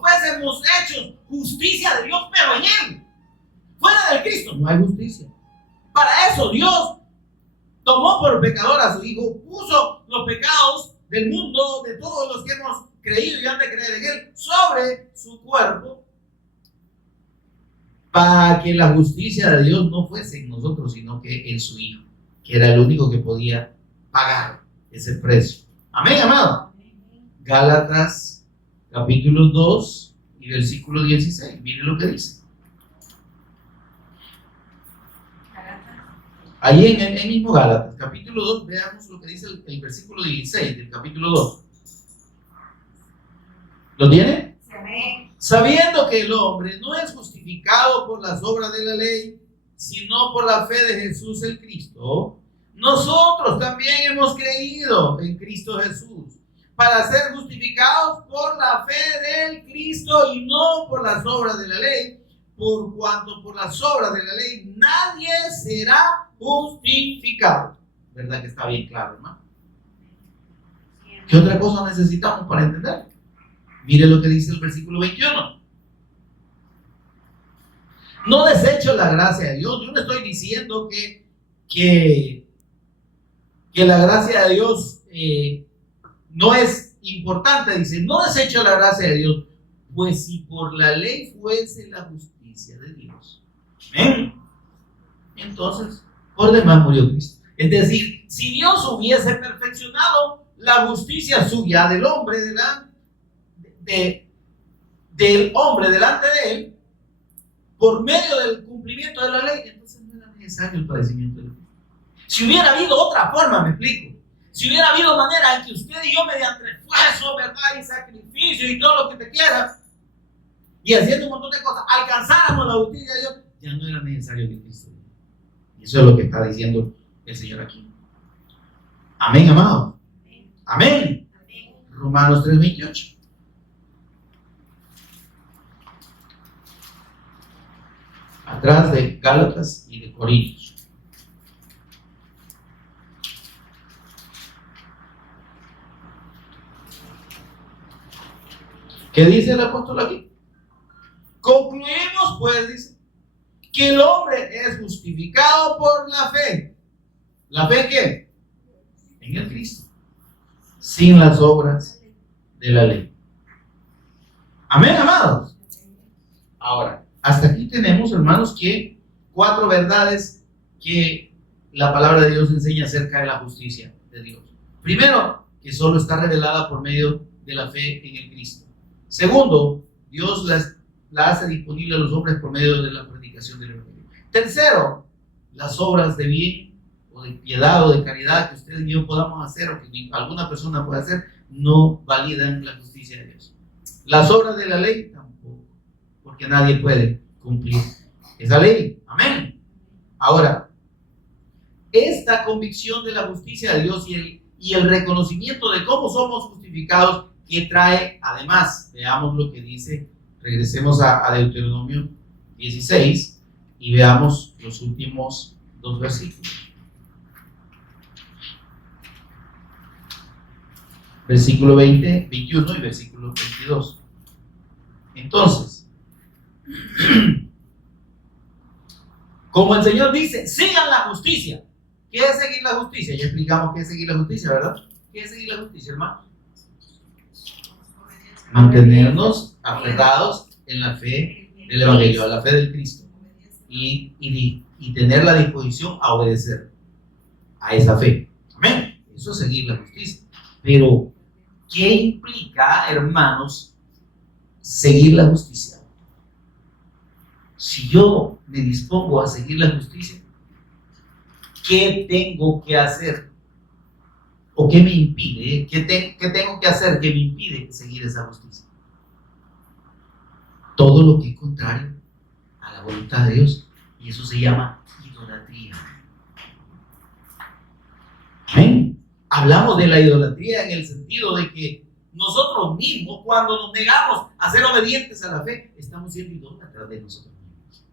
fuésemos hechos justicia de Dios, pero en Él. Fuera del Cristo no hay justicia. Para eso Dios tomó por pecador a su Hijo, puso los pecados del mundo, de todos los que hemos creído y han de creer en Él, sobre su cuerpo, para que la justicia de Dios no fuese en nosotros, sino que en su Hijo, que era el único que podía pagar ese precio. Amén, amado. Gálatas capítulo 2 y versículo 16. Miren lo que dice. Ahí en el mismo Gálatas, capítulo 2, veamos lo que dice el versículo 16 del capítulo 2. ¿Lo tiene? Amén. Sabiendo que el hombre no es justificado por las obras de la ley, sino por la fe de Jesús el Cristo, nosotros también hemos creído en Cristo Jesús, para ser justificados por la fe del Cristo y no por las obras de la ley, por cuanto por las obras de la ley nadie será justificado. ¿Verdad que está bien claro, hermano? ¿Qué otra cosa necesitamos para entender? Mire lo que dice el versículo 21. No desecho la gracia de Dios. Yo no estoy diciendo que la gracia de Dios no es importante. Dice, no desecho la gracia de Dios, pues si por la ley fuese la justicia de Dios, ¿ven? Entonces, por demás murió Cristo. Es decir, si Dios hubiese perfeccionado la justicia suya del hombre del hombre delante de él, por medio del cumplimiento de la ley, entonces no era necesario el padecimiento de Cristo. Si hubiera habido otra forma, me explico, si hubiera habido manera en que usted y yo, mediante esfuerzo, verdad y sacrificio y todo lo que te quiera, y haciendo un montón de cosas, alcanzáramos la justicia de Dios, ya no era necesario que Cristo viniera. Y eso es lo que está diciendo el Señor aquí. Amén, amado. Amén. Amén. Romanos 3:28. Atrás de Gálatas y de Corintios. ¿Qué dice el apóstol aquí? Concluimos, pues, dice, que el hombre es justificado por la fe. ¿La fe en qué? En el Cristo, sin las obras de la ley. Amén, amados. Ahora, hasta aquí tenemos, hermanos, que 4 verdades que la palabra de Dios enseña acerca de la justicia de Dios. Primero, que solo está revelada por medio de la fe en el Cristo. Segundo, Dios la hace disponible a los hombres por medio de la predicación del Evangelio. Tercero, las obras de bien o de piedad o de caridad que usted y yo podamos hacer o que alguna persona pueda hacer no validan la justicia de Dios. Las obras de la ley tampoco, porque nadie puede cumplir esa ley. Amén. Ahora, esta convicción de la justicia de Dios y el reconocimiento de cómo somos justificados, que trae, además, veamos lo que dice, regresemos a Deuteronomio 16 y veamos los últimos 2 versículos. versículo 20, 21 y versículo 22. Entonces, como el Señor dice, sigan la justicia. ¿Qué es seguir la justicia? Ya explicamos qué es seguir la justicia, ¿verdad? ¿Qué es seguir la justicia, hermano? Mantenernos aferrados en la fe del Evangelio, a la fe del Cristo. Y tener la disposición a obedecer a esa fe. Amén. Eso es seguir la justicia. Pero, ¿qué implica, hermanos, seguir la justicia? Si yo me dispongo a seguir la justicia, ¿qué tengo que hacer? ¿O qué me impide? ¿Qué tengo que hacer que me impide seguir esa justicia? Todo lo que es contrario a la voluntad de Dios. Y eso se llama idolatría. ¿Amén? Hablamos de la idolatría en el sentido de que nosotros mismos, cuando nos negamos a ser obedientes a la fe, estamos siendo idólatras de nosotros mismos.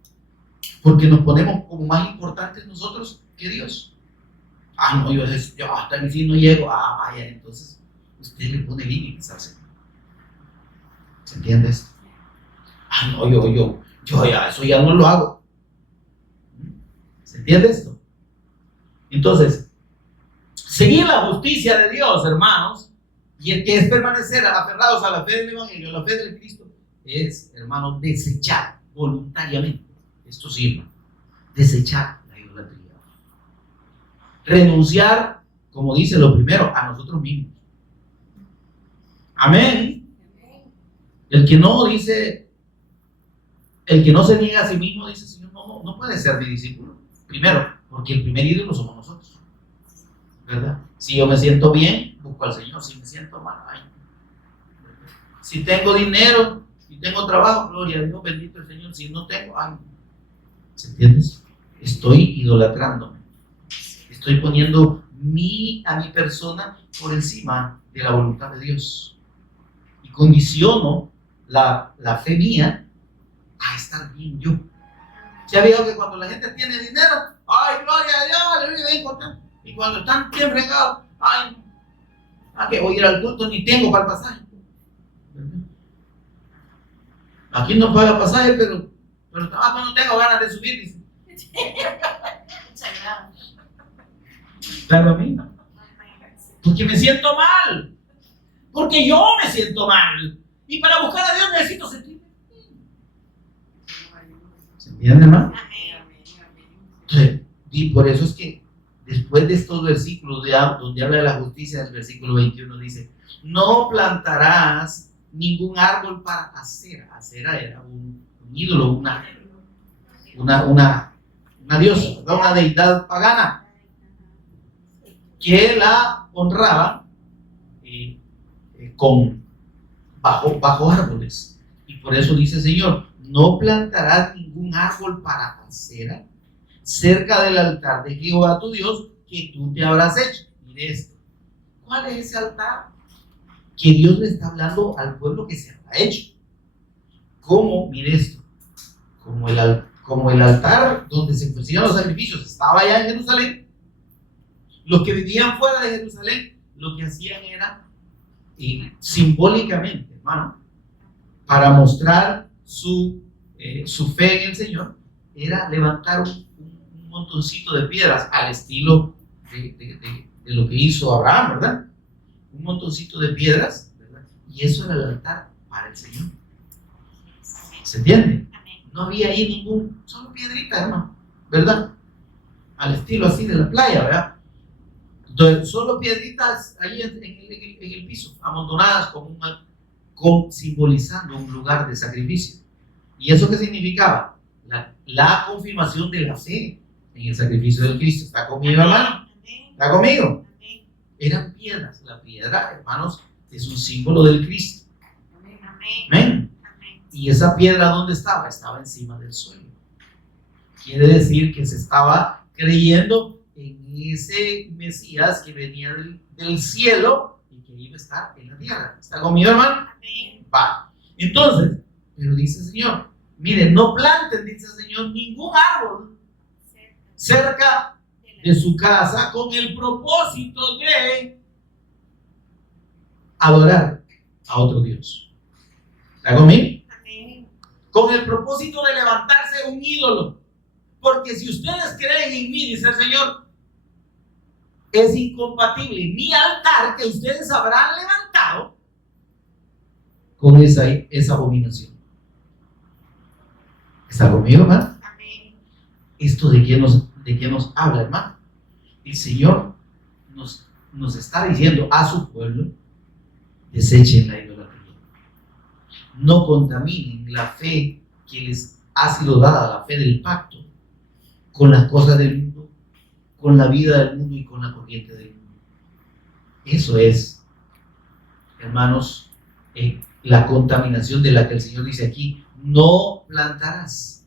Porque nos ponemos como más importantes nosotros que Dios. No, yo hasta aquí sí no llego. Vaya, entonces usted le pone límites al Señor. ¿Se entiende esto? No, yo ya, eso ya no lo hago. ¿Se entiende esto? Entonces, seguir la justicia de Dios, hermanos, y el que es permanecer aferrados a la fe del Evangelio, a la fe del Cristo, es, hermanos, desechar voluntariamente. Esto sí, hermano, desechar la idolatría. Renunciar, como dice lo primero, a nosotros mismos. Amén. El que no se niega a sí mismo, dice, Señor, no puede ser mi discípulo. Primero, porque el primer ídolo somos nosotros, ¿verdad? Si yo me siento bien, busco al Señor. Si me siento mal, si tengo dinero, si tengo trabajo, gloria a Dios, bendito el Señor. Si no tengo, ¿se entiende? Estoy idolatrándome. Estoy poniendo a mi persona por encima de la voluntad de Dios. Y condiciono la fe mía a estar bien yo. Ya veo que cuando la gente tiene dinero, gloria a Dios, le vive importante. Y cuando están bien regados, que voy a ir al culto, ni tengo para el pasaje. Aquí no paga pasaje, pero no tengo ganas de subir, dice. Claro, a mí. Porque me siento mal. Porque yo me siento mal. Y para buscar a Dios necesito sentirme bien. ¿Se entiende, hermano? Entonces, y por eso es que después de estos versículos donde habla de la justicia, en el versículo 21 dice: no plantarás ningún árbol para acera. Acera era un ídolo, una diosa, una deidad pagana que la honraba bajo árboles. Y por eso dice el Señor: no plantarás ningún árbol para acera cerca del altar de Jehová tu Dios que tú te habrás hecho. Mire esto. ¿Cuál es ese altar? Que Dios le está hablando al pueblo que se habrá hecho. ¿Cómo? Mire esto. Como el altar donde se ofrecían los sacrificios estaba allá en Jerusalén, los que vivían fuera de Jerusalén lo que hacían era simbólicamente, hermano, para mostrar su fe en el Señor, era levantar un montoncito de piedras al estilo de lo que hizo Abraham, ¿verdad? Un montoncito de piedras, ¿verdad? Y eso era el altar para el Señor. ¿Se entiende? No había ahí ningún, solo piedrita, hermano, ¿verdad? Al estilo así de la playa, ¿verdad? Entonces, solo piedritas ahí en el piso, amontonadas simbolizando un lugar de sacrificio. ¿Y eso qué significaba? La confirmación de la fe en el sacrificio del Cristo. ¿Está conmigo, hermano? ¿Está conmigo? Eran piedras. La piedra, hermanos, es un símbolo del Cristo. Amén. ¿Y esa piedra dónde estaba? Estaba encima del suelo. Quiere decir que se estaba creyendo en ese Mesías que venía del cielo y que iba a estar en la tierra. ¿Está conmigo, hermano? Va. Entonces, pero dice el Señor, miren, no planten, dice el Señor, ningún árbol cerca de su casa con el propósito de adorar a otro Dios. ¿Está conmigo? Amén. Con el propósito de levantarse un ídolo. Porque si ustedes creen en mí, dice el Señor, es incompatible mi altar que ustedes habrán levantado con esa abominación. ¿Está conmigo, hermano? Amén. ¿Esto de qué nos habla, hermano? El Señor nos está diciendo a su pueblo: desechen la idolatría. No contaminen la fe que les ha sido dada, la fe del pacto, con las cosas del mundo, con la vida del mundo y con la corriente del mundo. Eso es, hermanos, la contaminación de la que el Señor dice aquí: no plantarás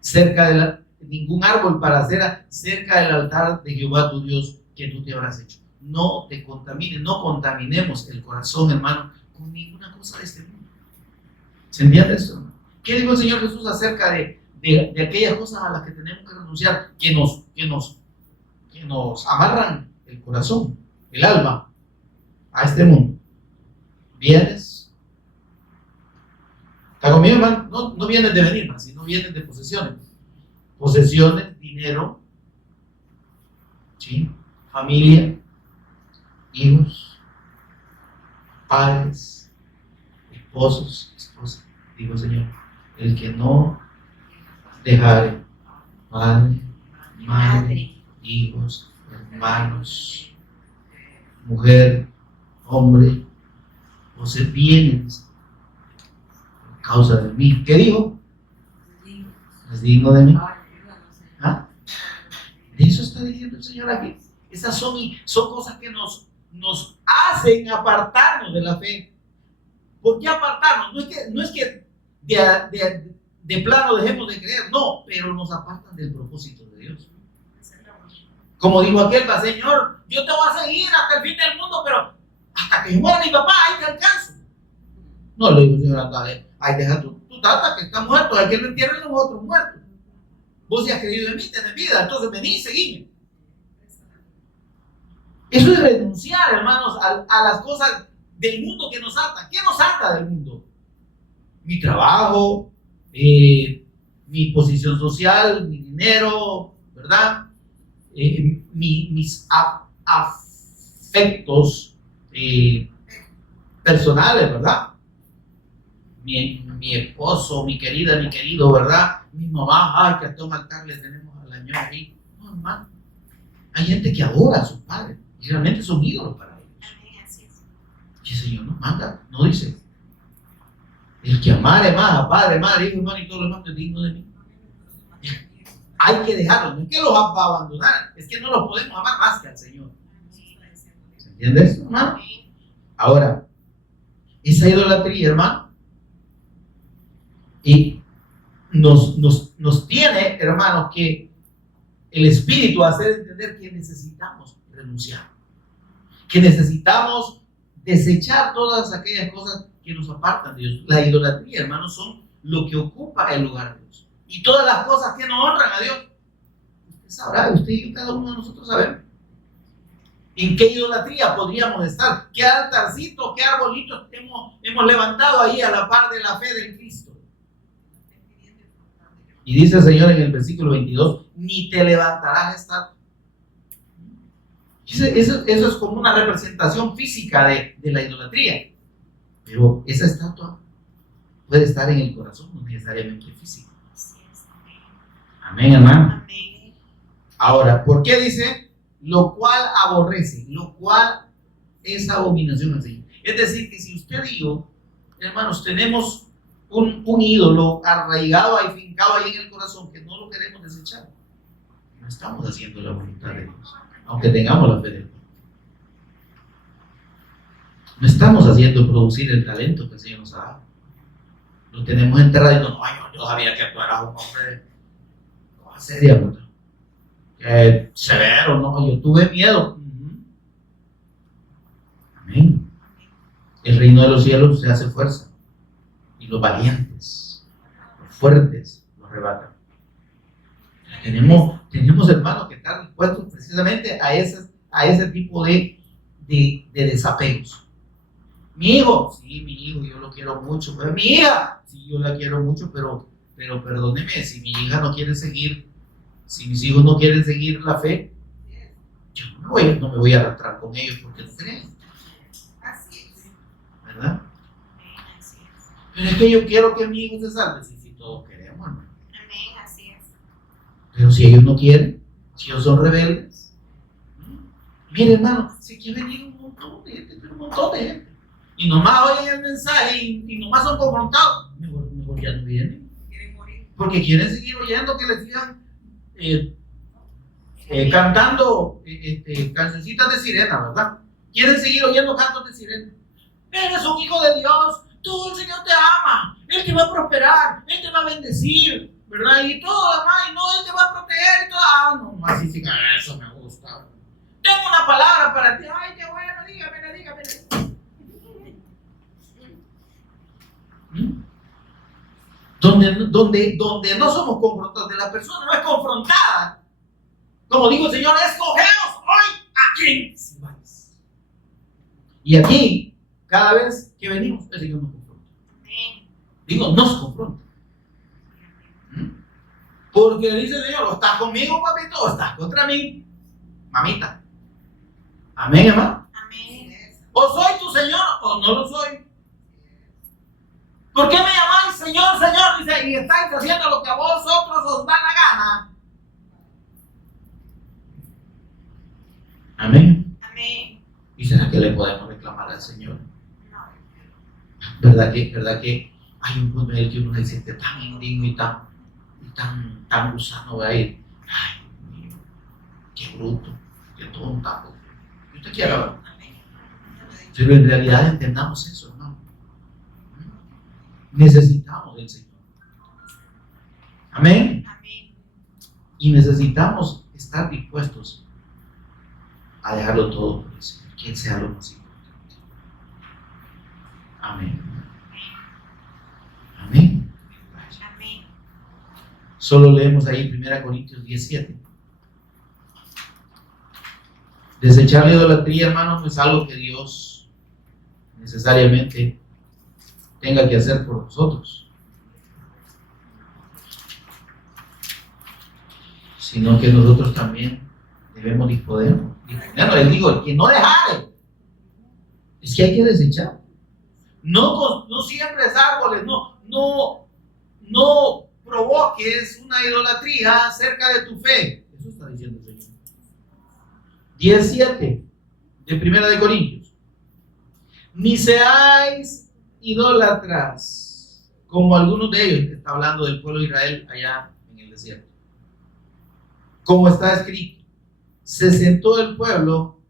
cerca de ningún árbol para hacer cerca del altar de Jehová tu Dios que tú te habrás hecho. No te contamines, no contaminemos el corazón, hermano, con ninguna cosa de este mundo. ¿Se entiende esto, hermano? ¿Qué dijo el Señor Jesús acerca de aquellas cosas a las que tenemos que renunciar, que nos amarran el corazón, el alma, a este mundo? Bienes. ¿Está conmigo, hermano? No bienes de venir, sino bienes de posesiones. Posesiones, dinero, ¿sí? Familia, hijos, padres, esposos, esposas. Digo el Señor: el que no dejare padre, madre, hijos, hermanos, mujer, hombre, o se bienes por causa de mí. ¿Qué dijo? ¿Es digno de mí? ¿Ah? De eso está diciendo el Señor aquí. Esas son cosas que nos hacen apartarnos de la fe. ¿Por qué apartarnos? No es que de plano dejemos de creer, no, pero nos apartan del propósito de Dios. Como dijo aquel: Señor, yo te voy a seguir hasta el fin del mundo, pero hasta que muera mi papá, ahí te alcanzo. No le digo: Señor, anda, ahí deja tu tata que está muerto, hay que lo entierren los otros muertos. Vos si has creído en mí, tenés vida, entonces vení y seguime. Eso es renunciar, hermanos, a las cosas del mundo que nos atan. ¿Qué nos ata del mundo? Mi trabajo, mi posición social, mi dinero, ¿verdad? Mis afectos personales, ¿verdad? Mi esposo, mi querida, mi querido, ¿verdad? Mi mamá, ay, que a todo altar le tenemos al año ahí. No, hermano. Hay gente que adora a sus padres y realmente son ídolos para ellos. Y el Señor nos manda, no dice: el que amare más a padre, madre, hijo, hermano y todo lo demás es digno de mí. Hay que dejarlos, no es que los va a abandonar, es que no los podemos amar más que al Señor. ¿Se entiende eso, hermano? Ahora, esa idolatría, hermano, y nos tiene, hermanos, que el Espíritu hacer entender que necesitamos renunciar, que necesitamos desechar todas aquellas cosas que nos apartan de Dios. La idolatría, hermanos, son lo que ocupa el lugar de Dios. Y todas las cosas que no honran a Dios. Usted sabrá, usted y cada uno de nosotros sabemos en qué idolatría podríamos estar, qué altarcito, qué arbolitos hemos levantado ahí a la par de la fe del Cristo. Y dice el Señor en el versículo 22: ni te levantarás estatua. Eso es como una representación física de la idolatría. Pero esa estatua puede estar en el corazón, no necesariamente física. Amén, hermano. Amén. Ahora, ¿por qué dice lo cual aborrece? Lo cual es abominación al Señor. Es decir, que si usted y yo, hermanos, tenemos un ídolo arraigado y fincado ahí en el corazón que no lo queremos desechar, no estamos haciendo la voluntad de Dios, aunque tengamos la fe de Dios. No estamos haciendo producir el talento que el Señor nos ha dado. Lo tenemos enterrado y no, yo sabía que tú eras un hombre cosa seria, ¿verdad? Severo, no, yo tuve miedo. Amén. El reino de los cielos se hace fuerza y los valientes, los fuertes, los arrebatan. Tenemos hermanos que están dispuestos precisamente a ese tipo de desapegos. Mi hijo, sí, mi hijo, yo lo quiero mucho. Pues mi hija, sí, yo la quiero mucho, pero perdóneme, si mi hija no quiere seguir, si mis hijos no quieren seguir la fe, yo no me voy a arrastrar con ellos porque no creen. Así es. ¿Verdad? Amén, así es. Pero es que yo quiero que mi hijo se salve. Sí, sí, todos queremos, hermano. Amén, así es. Pero si ellos no quieren, si ellos son rebeldes. Mire, hermano, si aquí ha venido un montón de gente, pero un montón de gente. Y nomás oyen el mensaje y nomás son confrontados. Mejor ya no vienen. Quieren morir. Porque quieren seguir oyendo que les sigan cantando cancioncitas de sirena, ¿verdad? Quieren seguir oyendo cantos de sirena. Eres un hijo de Dios, tú, el Señor te ama, Él te va a prosperar, Él te va a bendecir, ¿verdad? Y todo lo demás, y no, Él te va a proteger y todo. No, así sí, eso me gusta. Tengo una palabra para ti. Ay, qué bueno, dígame. Donde no somos confrontados, donde la persona no es confrontada, como dijo el Señor, escogeos hoy a quién vais. Y aquí, cada vez que venimos, el Señor nos confronta. Digo, nos confronta. Porque dice el Señor, o estás conmigo, papito, o estás contra mí, mamita. Amén, hermano. Amén. O soy tu Señor o no lo soy. ¿Por qué me llamáis Señor, Señor? Dice, y estáis haciendo lo que a vosotros os da la gana. Amén. Amén. ¿Y será que le podemos reclamar al Señor? No. ¿Verdad que hay un punto en el que uno se siente tan indigno y tan gusano de ir? Ay, Dios mío, qué bruto, qué tonta. Y usted quiere hablar. Pero en realidad entendamos eso, hermano. Necesitamos del Señor. Amén. Amén. Y necesitamos estar dispuestos a dejarlo todo por el Señor, quien sea lo más importante. Amén. Amén. Amén. Solo leemos ahí 1 Corintios 17. Desechar la idolatría, hermano, no es algo que Dios necesariamente tenga que hacer por nosotros, sino que nosotros también debemos disponernos. Les digo, el que no dejare, es que hay que desechar. No siembres árboles, no provoques una idolatría cerca de tu fe. Eso está diciendo el Señor. 17 de 1 Corintios. Ni seáis idólatras, como algunos de ellos, que está hablando del pueblo de Israel allá en el desierto. Como está escrito, se sentó el pueblo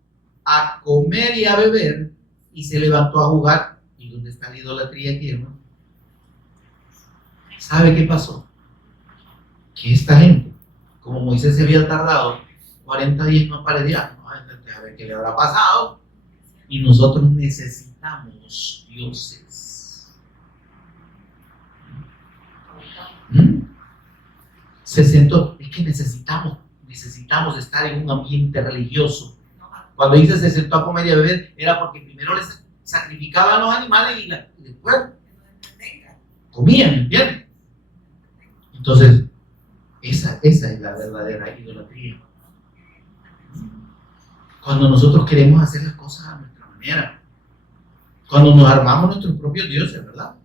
a comer y a beber y se levantó a jugar. ¿Y dónde está la idolatría aquí, hermano? ¿Sabe qué pasó? Que esta gente, como Moisés se había tardado 40 días no aparecía, a ver qué le habrá pasado, y nosotros necesitamos dioses. Se sentó, es que necesitamos estar en un ambiente religioso. Cuando dice se sentó a comer y a beber, era porque primero les sacrificaban los animales y después comían, ¿entiendes? Entonces, esa es la verdadera idolatría. Cuando nosotros queremos hacer las cosas a nuestra manera, cuando nos armamos nuestros propios dioses, ¿verdad?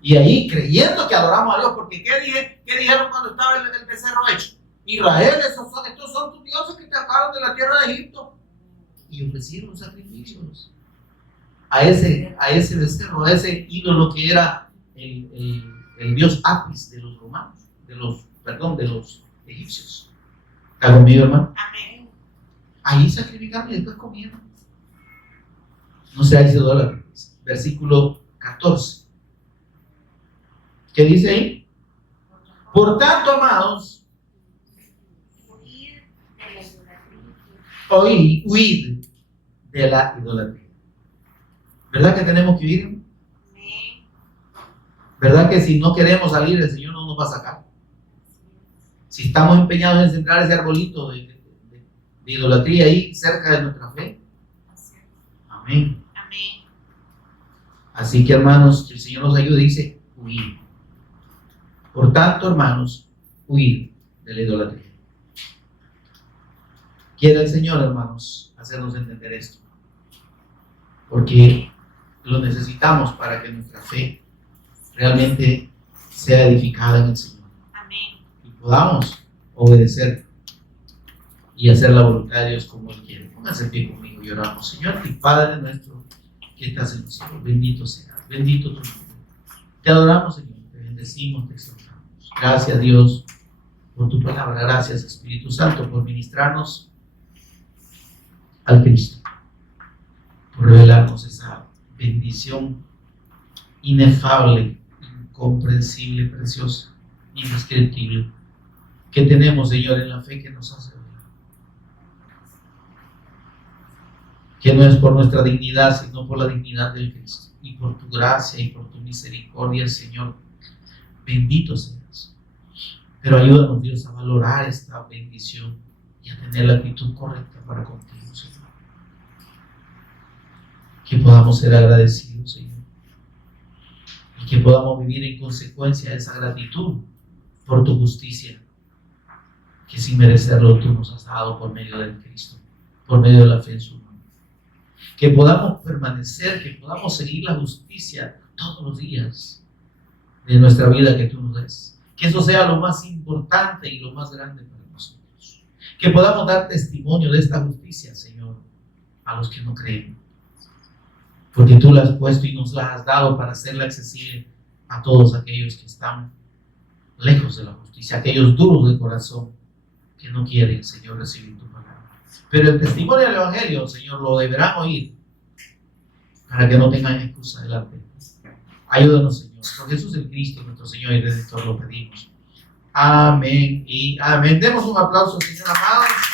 Y ahí creyendo que adoramos a Dios, porque ¿qué dijeron cuando estaba el becerro hecho? Israel, estos son tus dioses que te sacaron de la tierra de Egipto. Y ofrecieron sacrificios a ese becerro, a ese ídolo que era el dios Apis de los romanos, de los egipcios. ¿Está conmigo, hermano? Amén. Ahí sacrificaron y después comieron. No seáis idólatras. Versículo 14. ¿Qué dice ahí? Por tanto, amados, huid de la idolatría. ¿Verdad que tenemos que huir? ¿Verdad que si no queremos salir, el Señor no nos va a sacar? Si estamos empeñados en sembrar ese arbolito de idolatría ahí cerca de nuestra fe. Amén. Amén. Así que, hermanos, que el Señor nos ayude, dice, huir. Por tanto, hermanos, huir de la idolatría. Quiere el Señor, hermanos, hacernos entender esto, porque lo necesitamos para que nuestra fe realmente sea edificada en el Señor Amén. y podamos obedecer y hacer la voluntad de Dios como Él quiere. Pónganse en pie conmigo y oramos. Señor y Padre nuestro que estás en los cielos, bendito seas, bendito tu nombre. Te adoramos, Señor, te bendecimos, te exaltamos. Gracias, Dios, por tu palabra. Gracias, Espíritu Santo, por ministrarnos al Cristo, por revelarnos esa bendición inefable, incomprensible, preciosa, indescriptible que tenemos, Señor, en la fe que nos hace revelar. Que no es por nuestra dignidad, sino por la dignidad del Cristo, y por tu gracia y por tu misericordia, Señor. Bendito seas. Pero ayúdanos, Dios, a valorar esta bendición y a tener la actitud correcta para contigo, Señor. Que podamos ser agradecidos, Señor, y que podamos vivir en consecuencia de esa gratitud por tu justicia, que sin merecerlo tú nos has dado por medio del Cristo, por medio de la fe en su nombre. Que podamos permanecer, que podamos seguir la justicia todos los días de nuestra vida que tú nos des. Que eso sea lo más importante y lo más grande para nosotros. Que podamos dar testimonio de esta justicia, Señor, a los que no creen. Porque tú la has puesto y nos la has dado para hacerla accesible a todos aquellos que están lejos de la justicia, aquellos duros de corazón que no quieren, Señor, recibir tu palabra. Pero el testimonio del Evangelio, Señor, lo deberán oír para que no tengan excusa delante. Ayúdanos, Señor. Por Jesús el Cristo, nuestro Señor y Redentor, lo pedimos. Amén y amén. Demos un aplauso, Señor amado.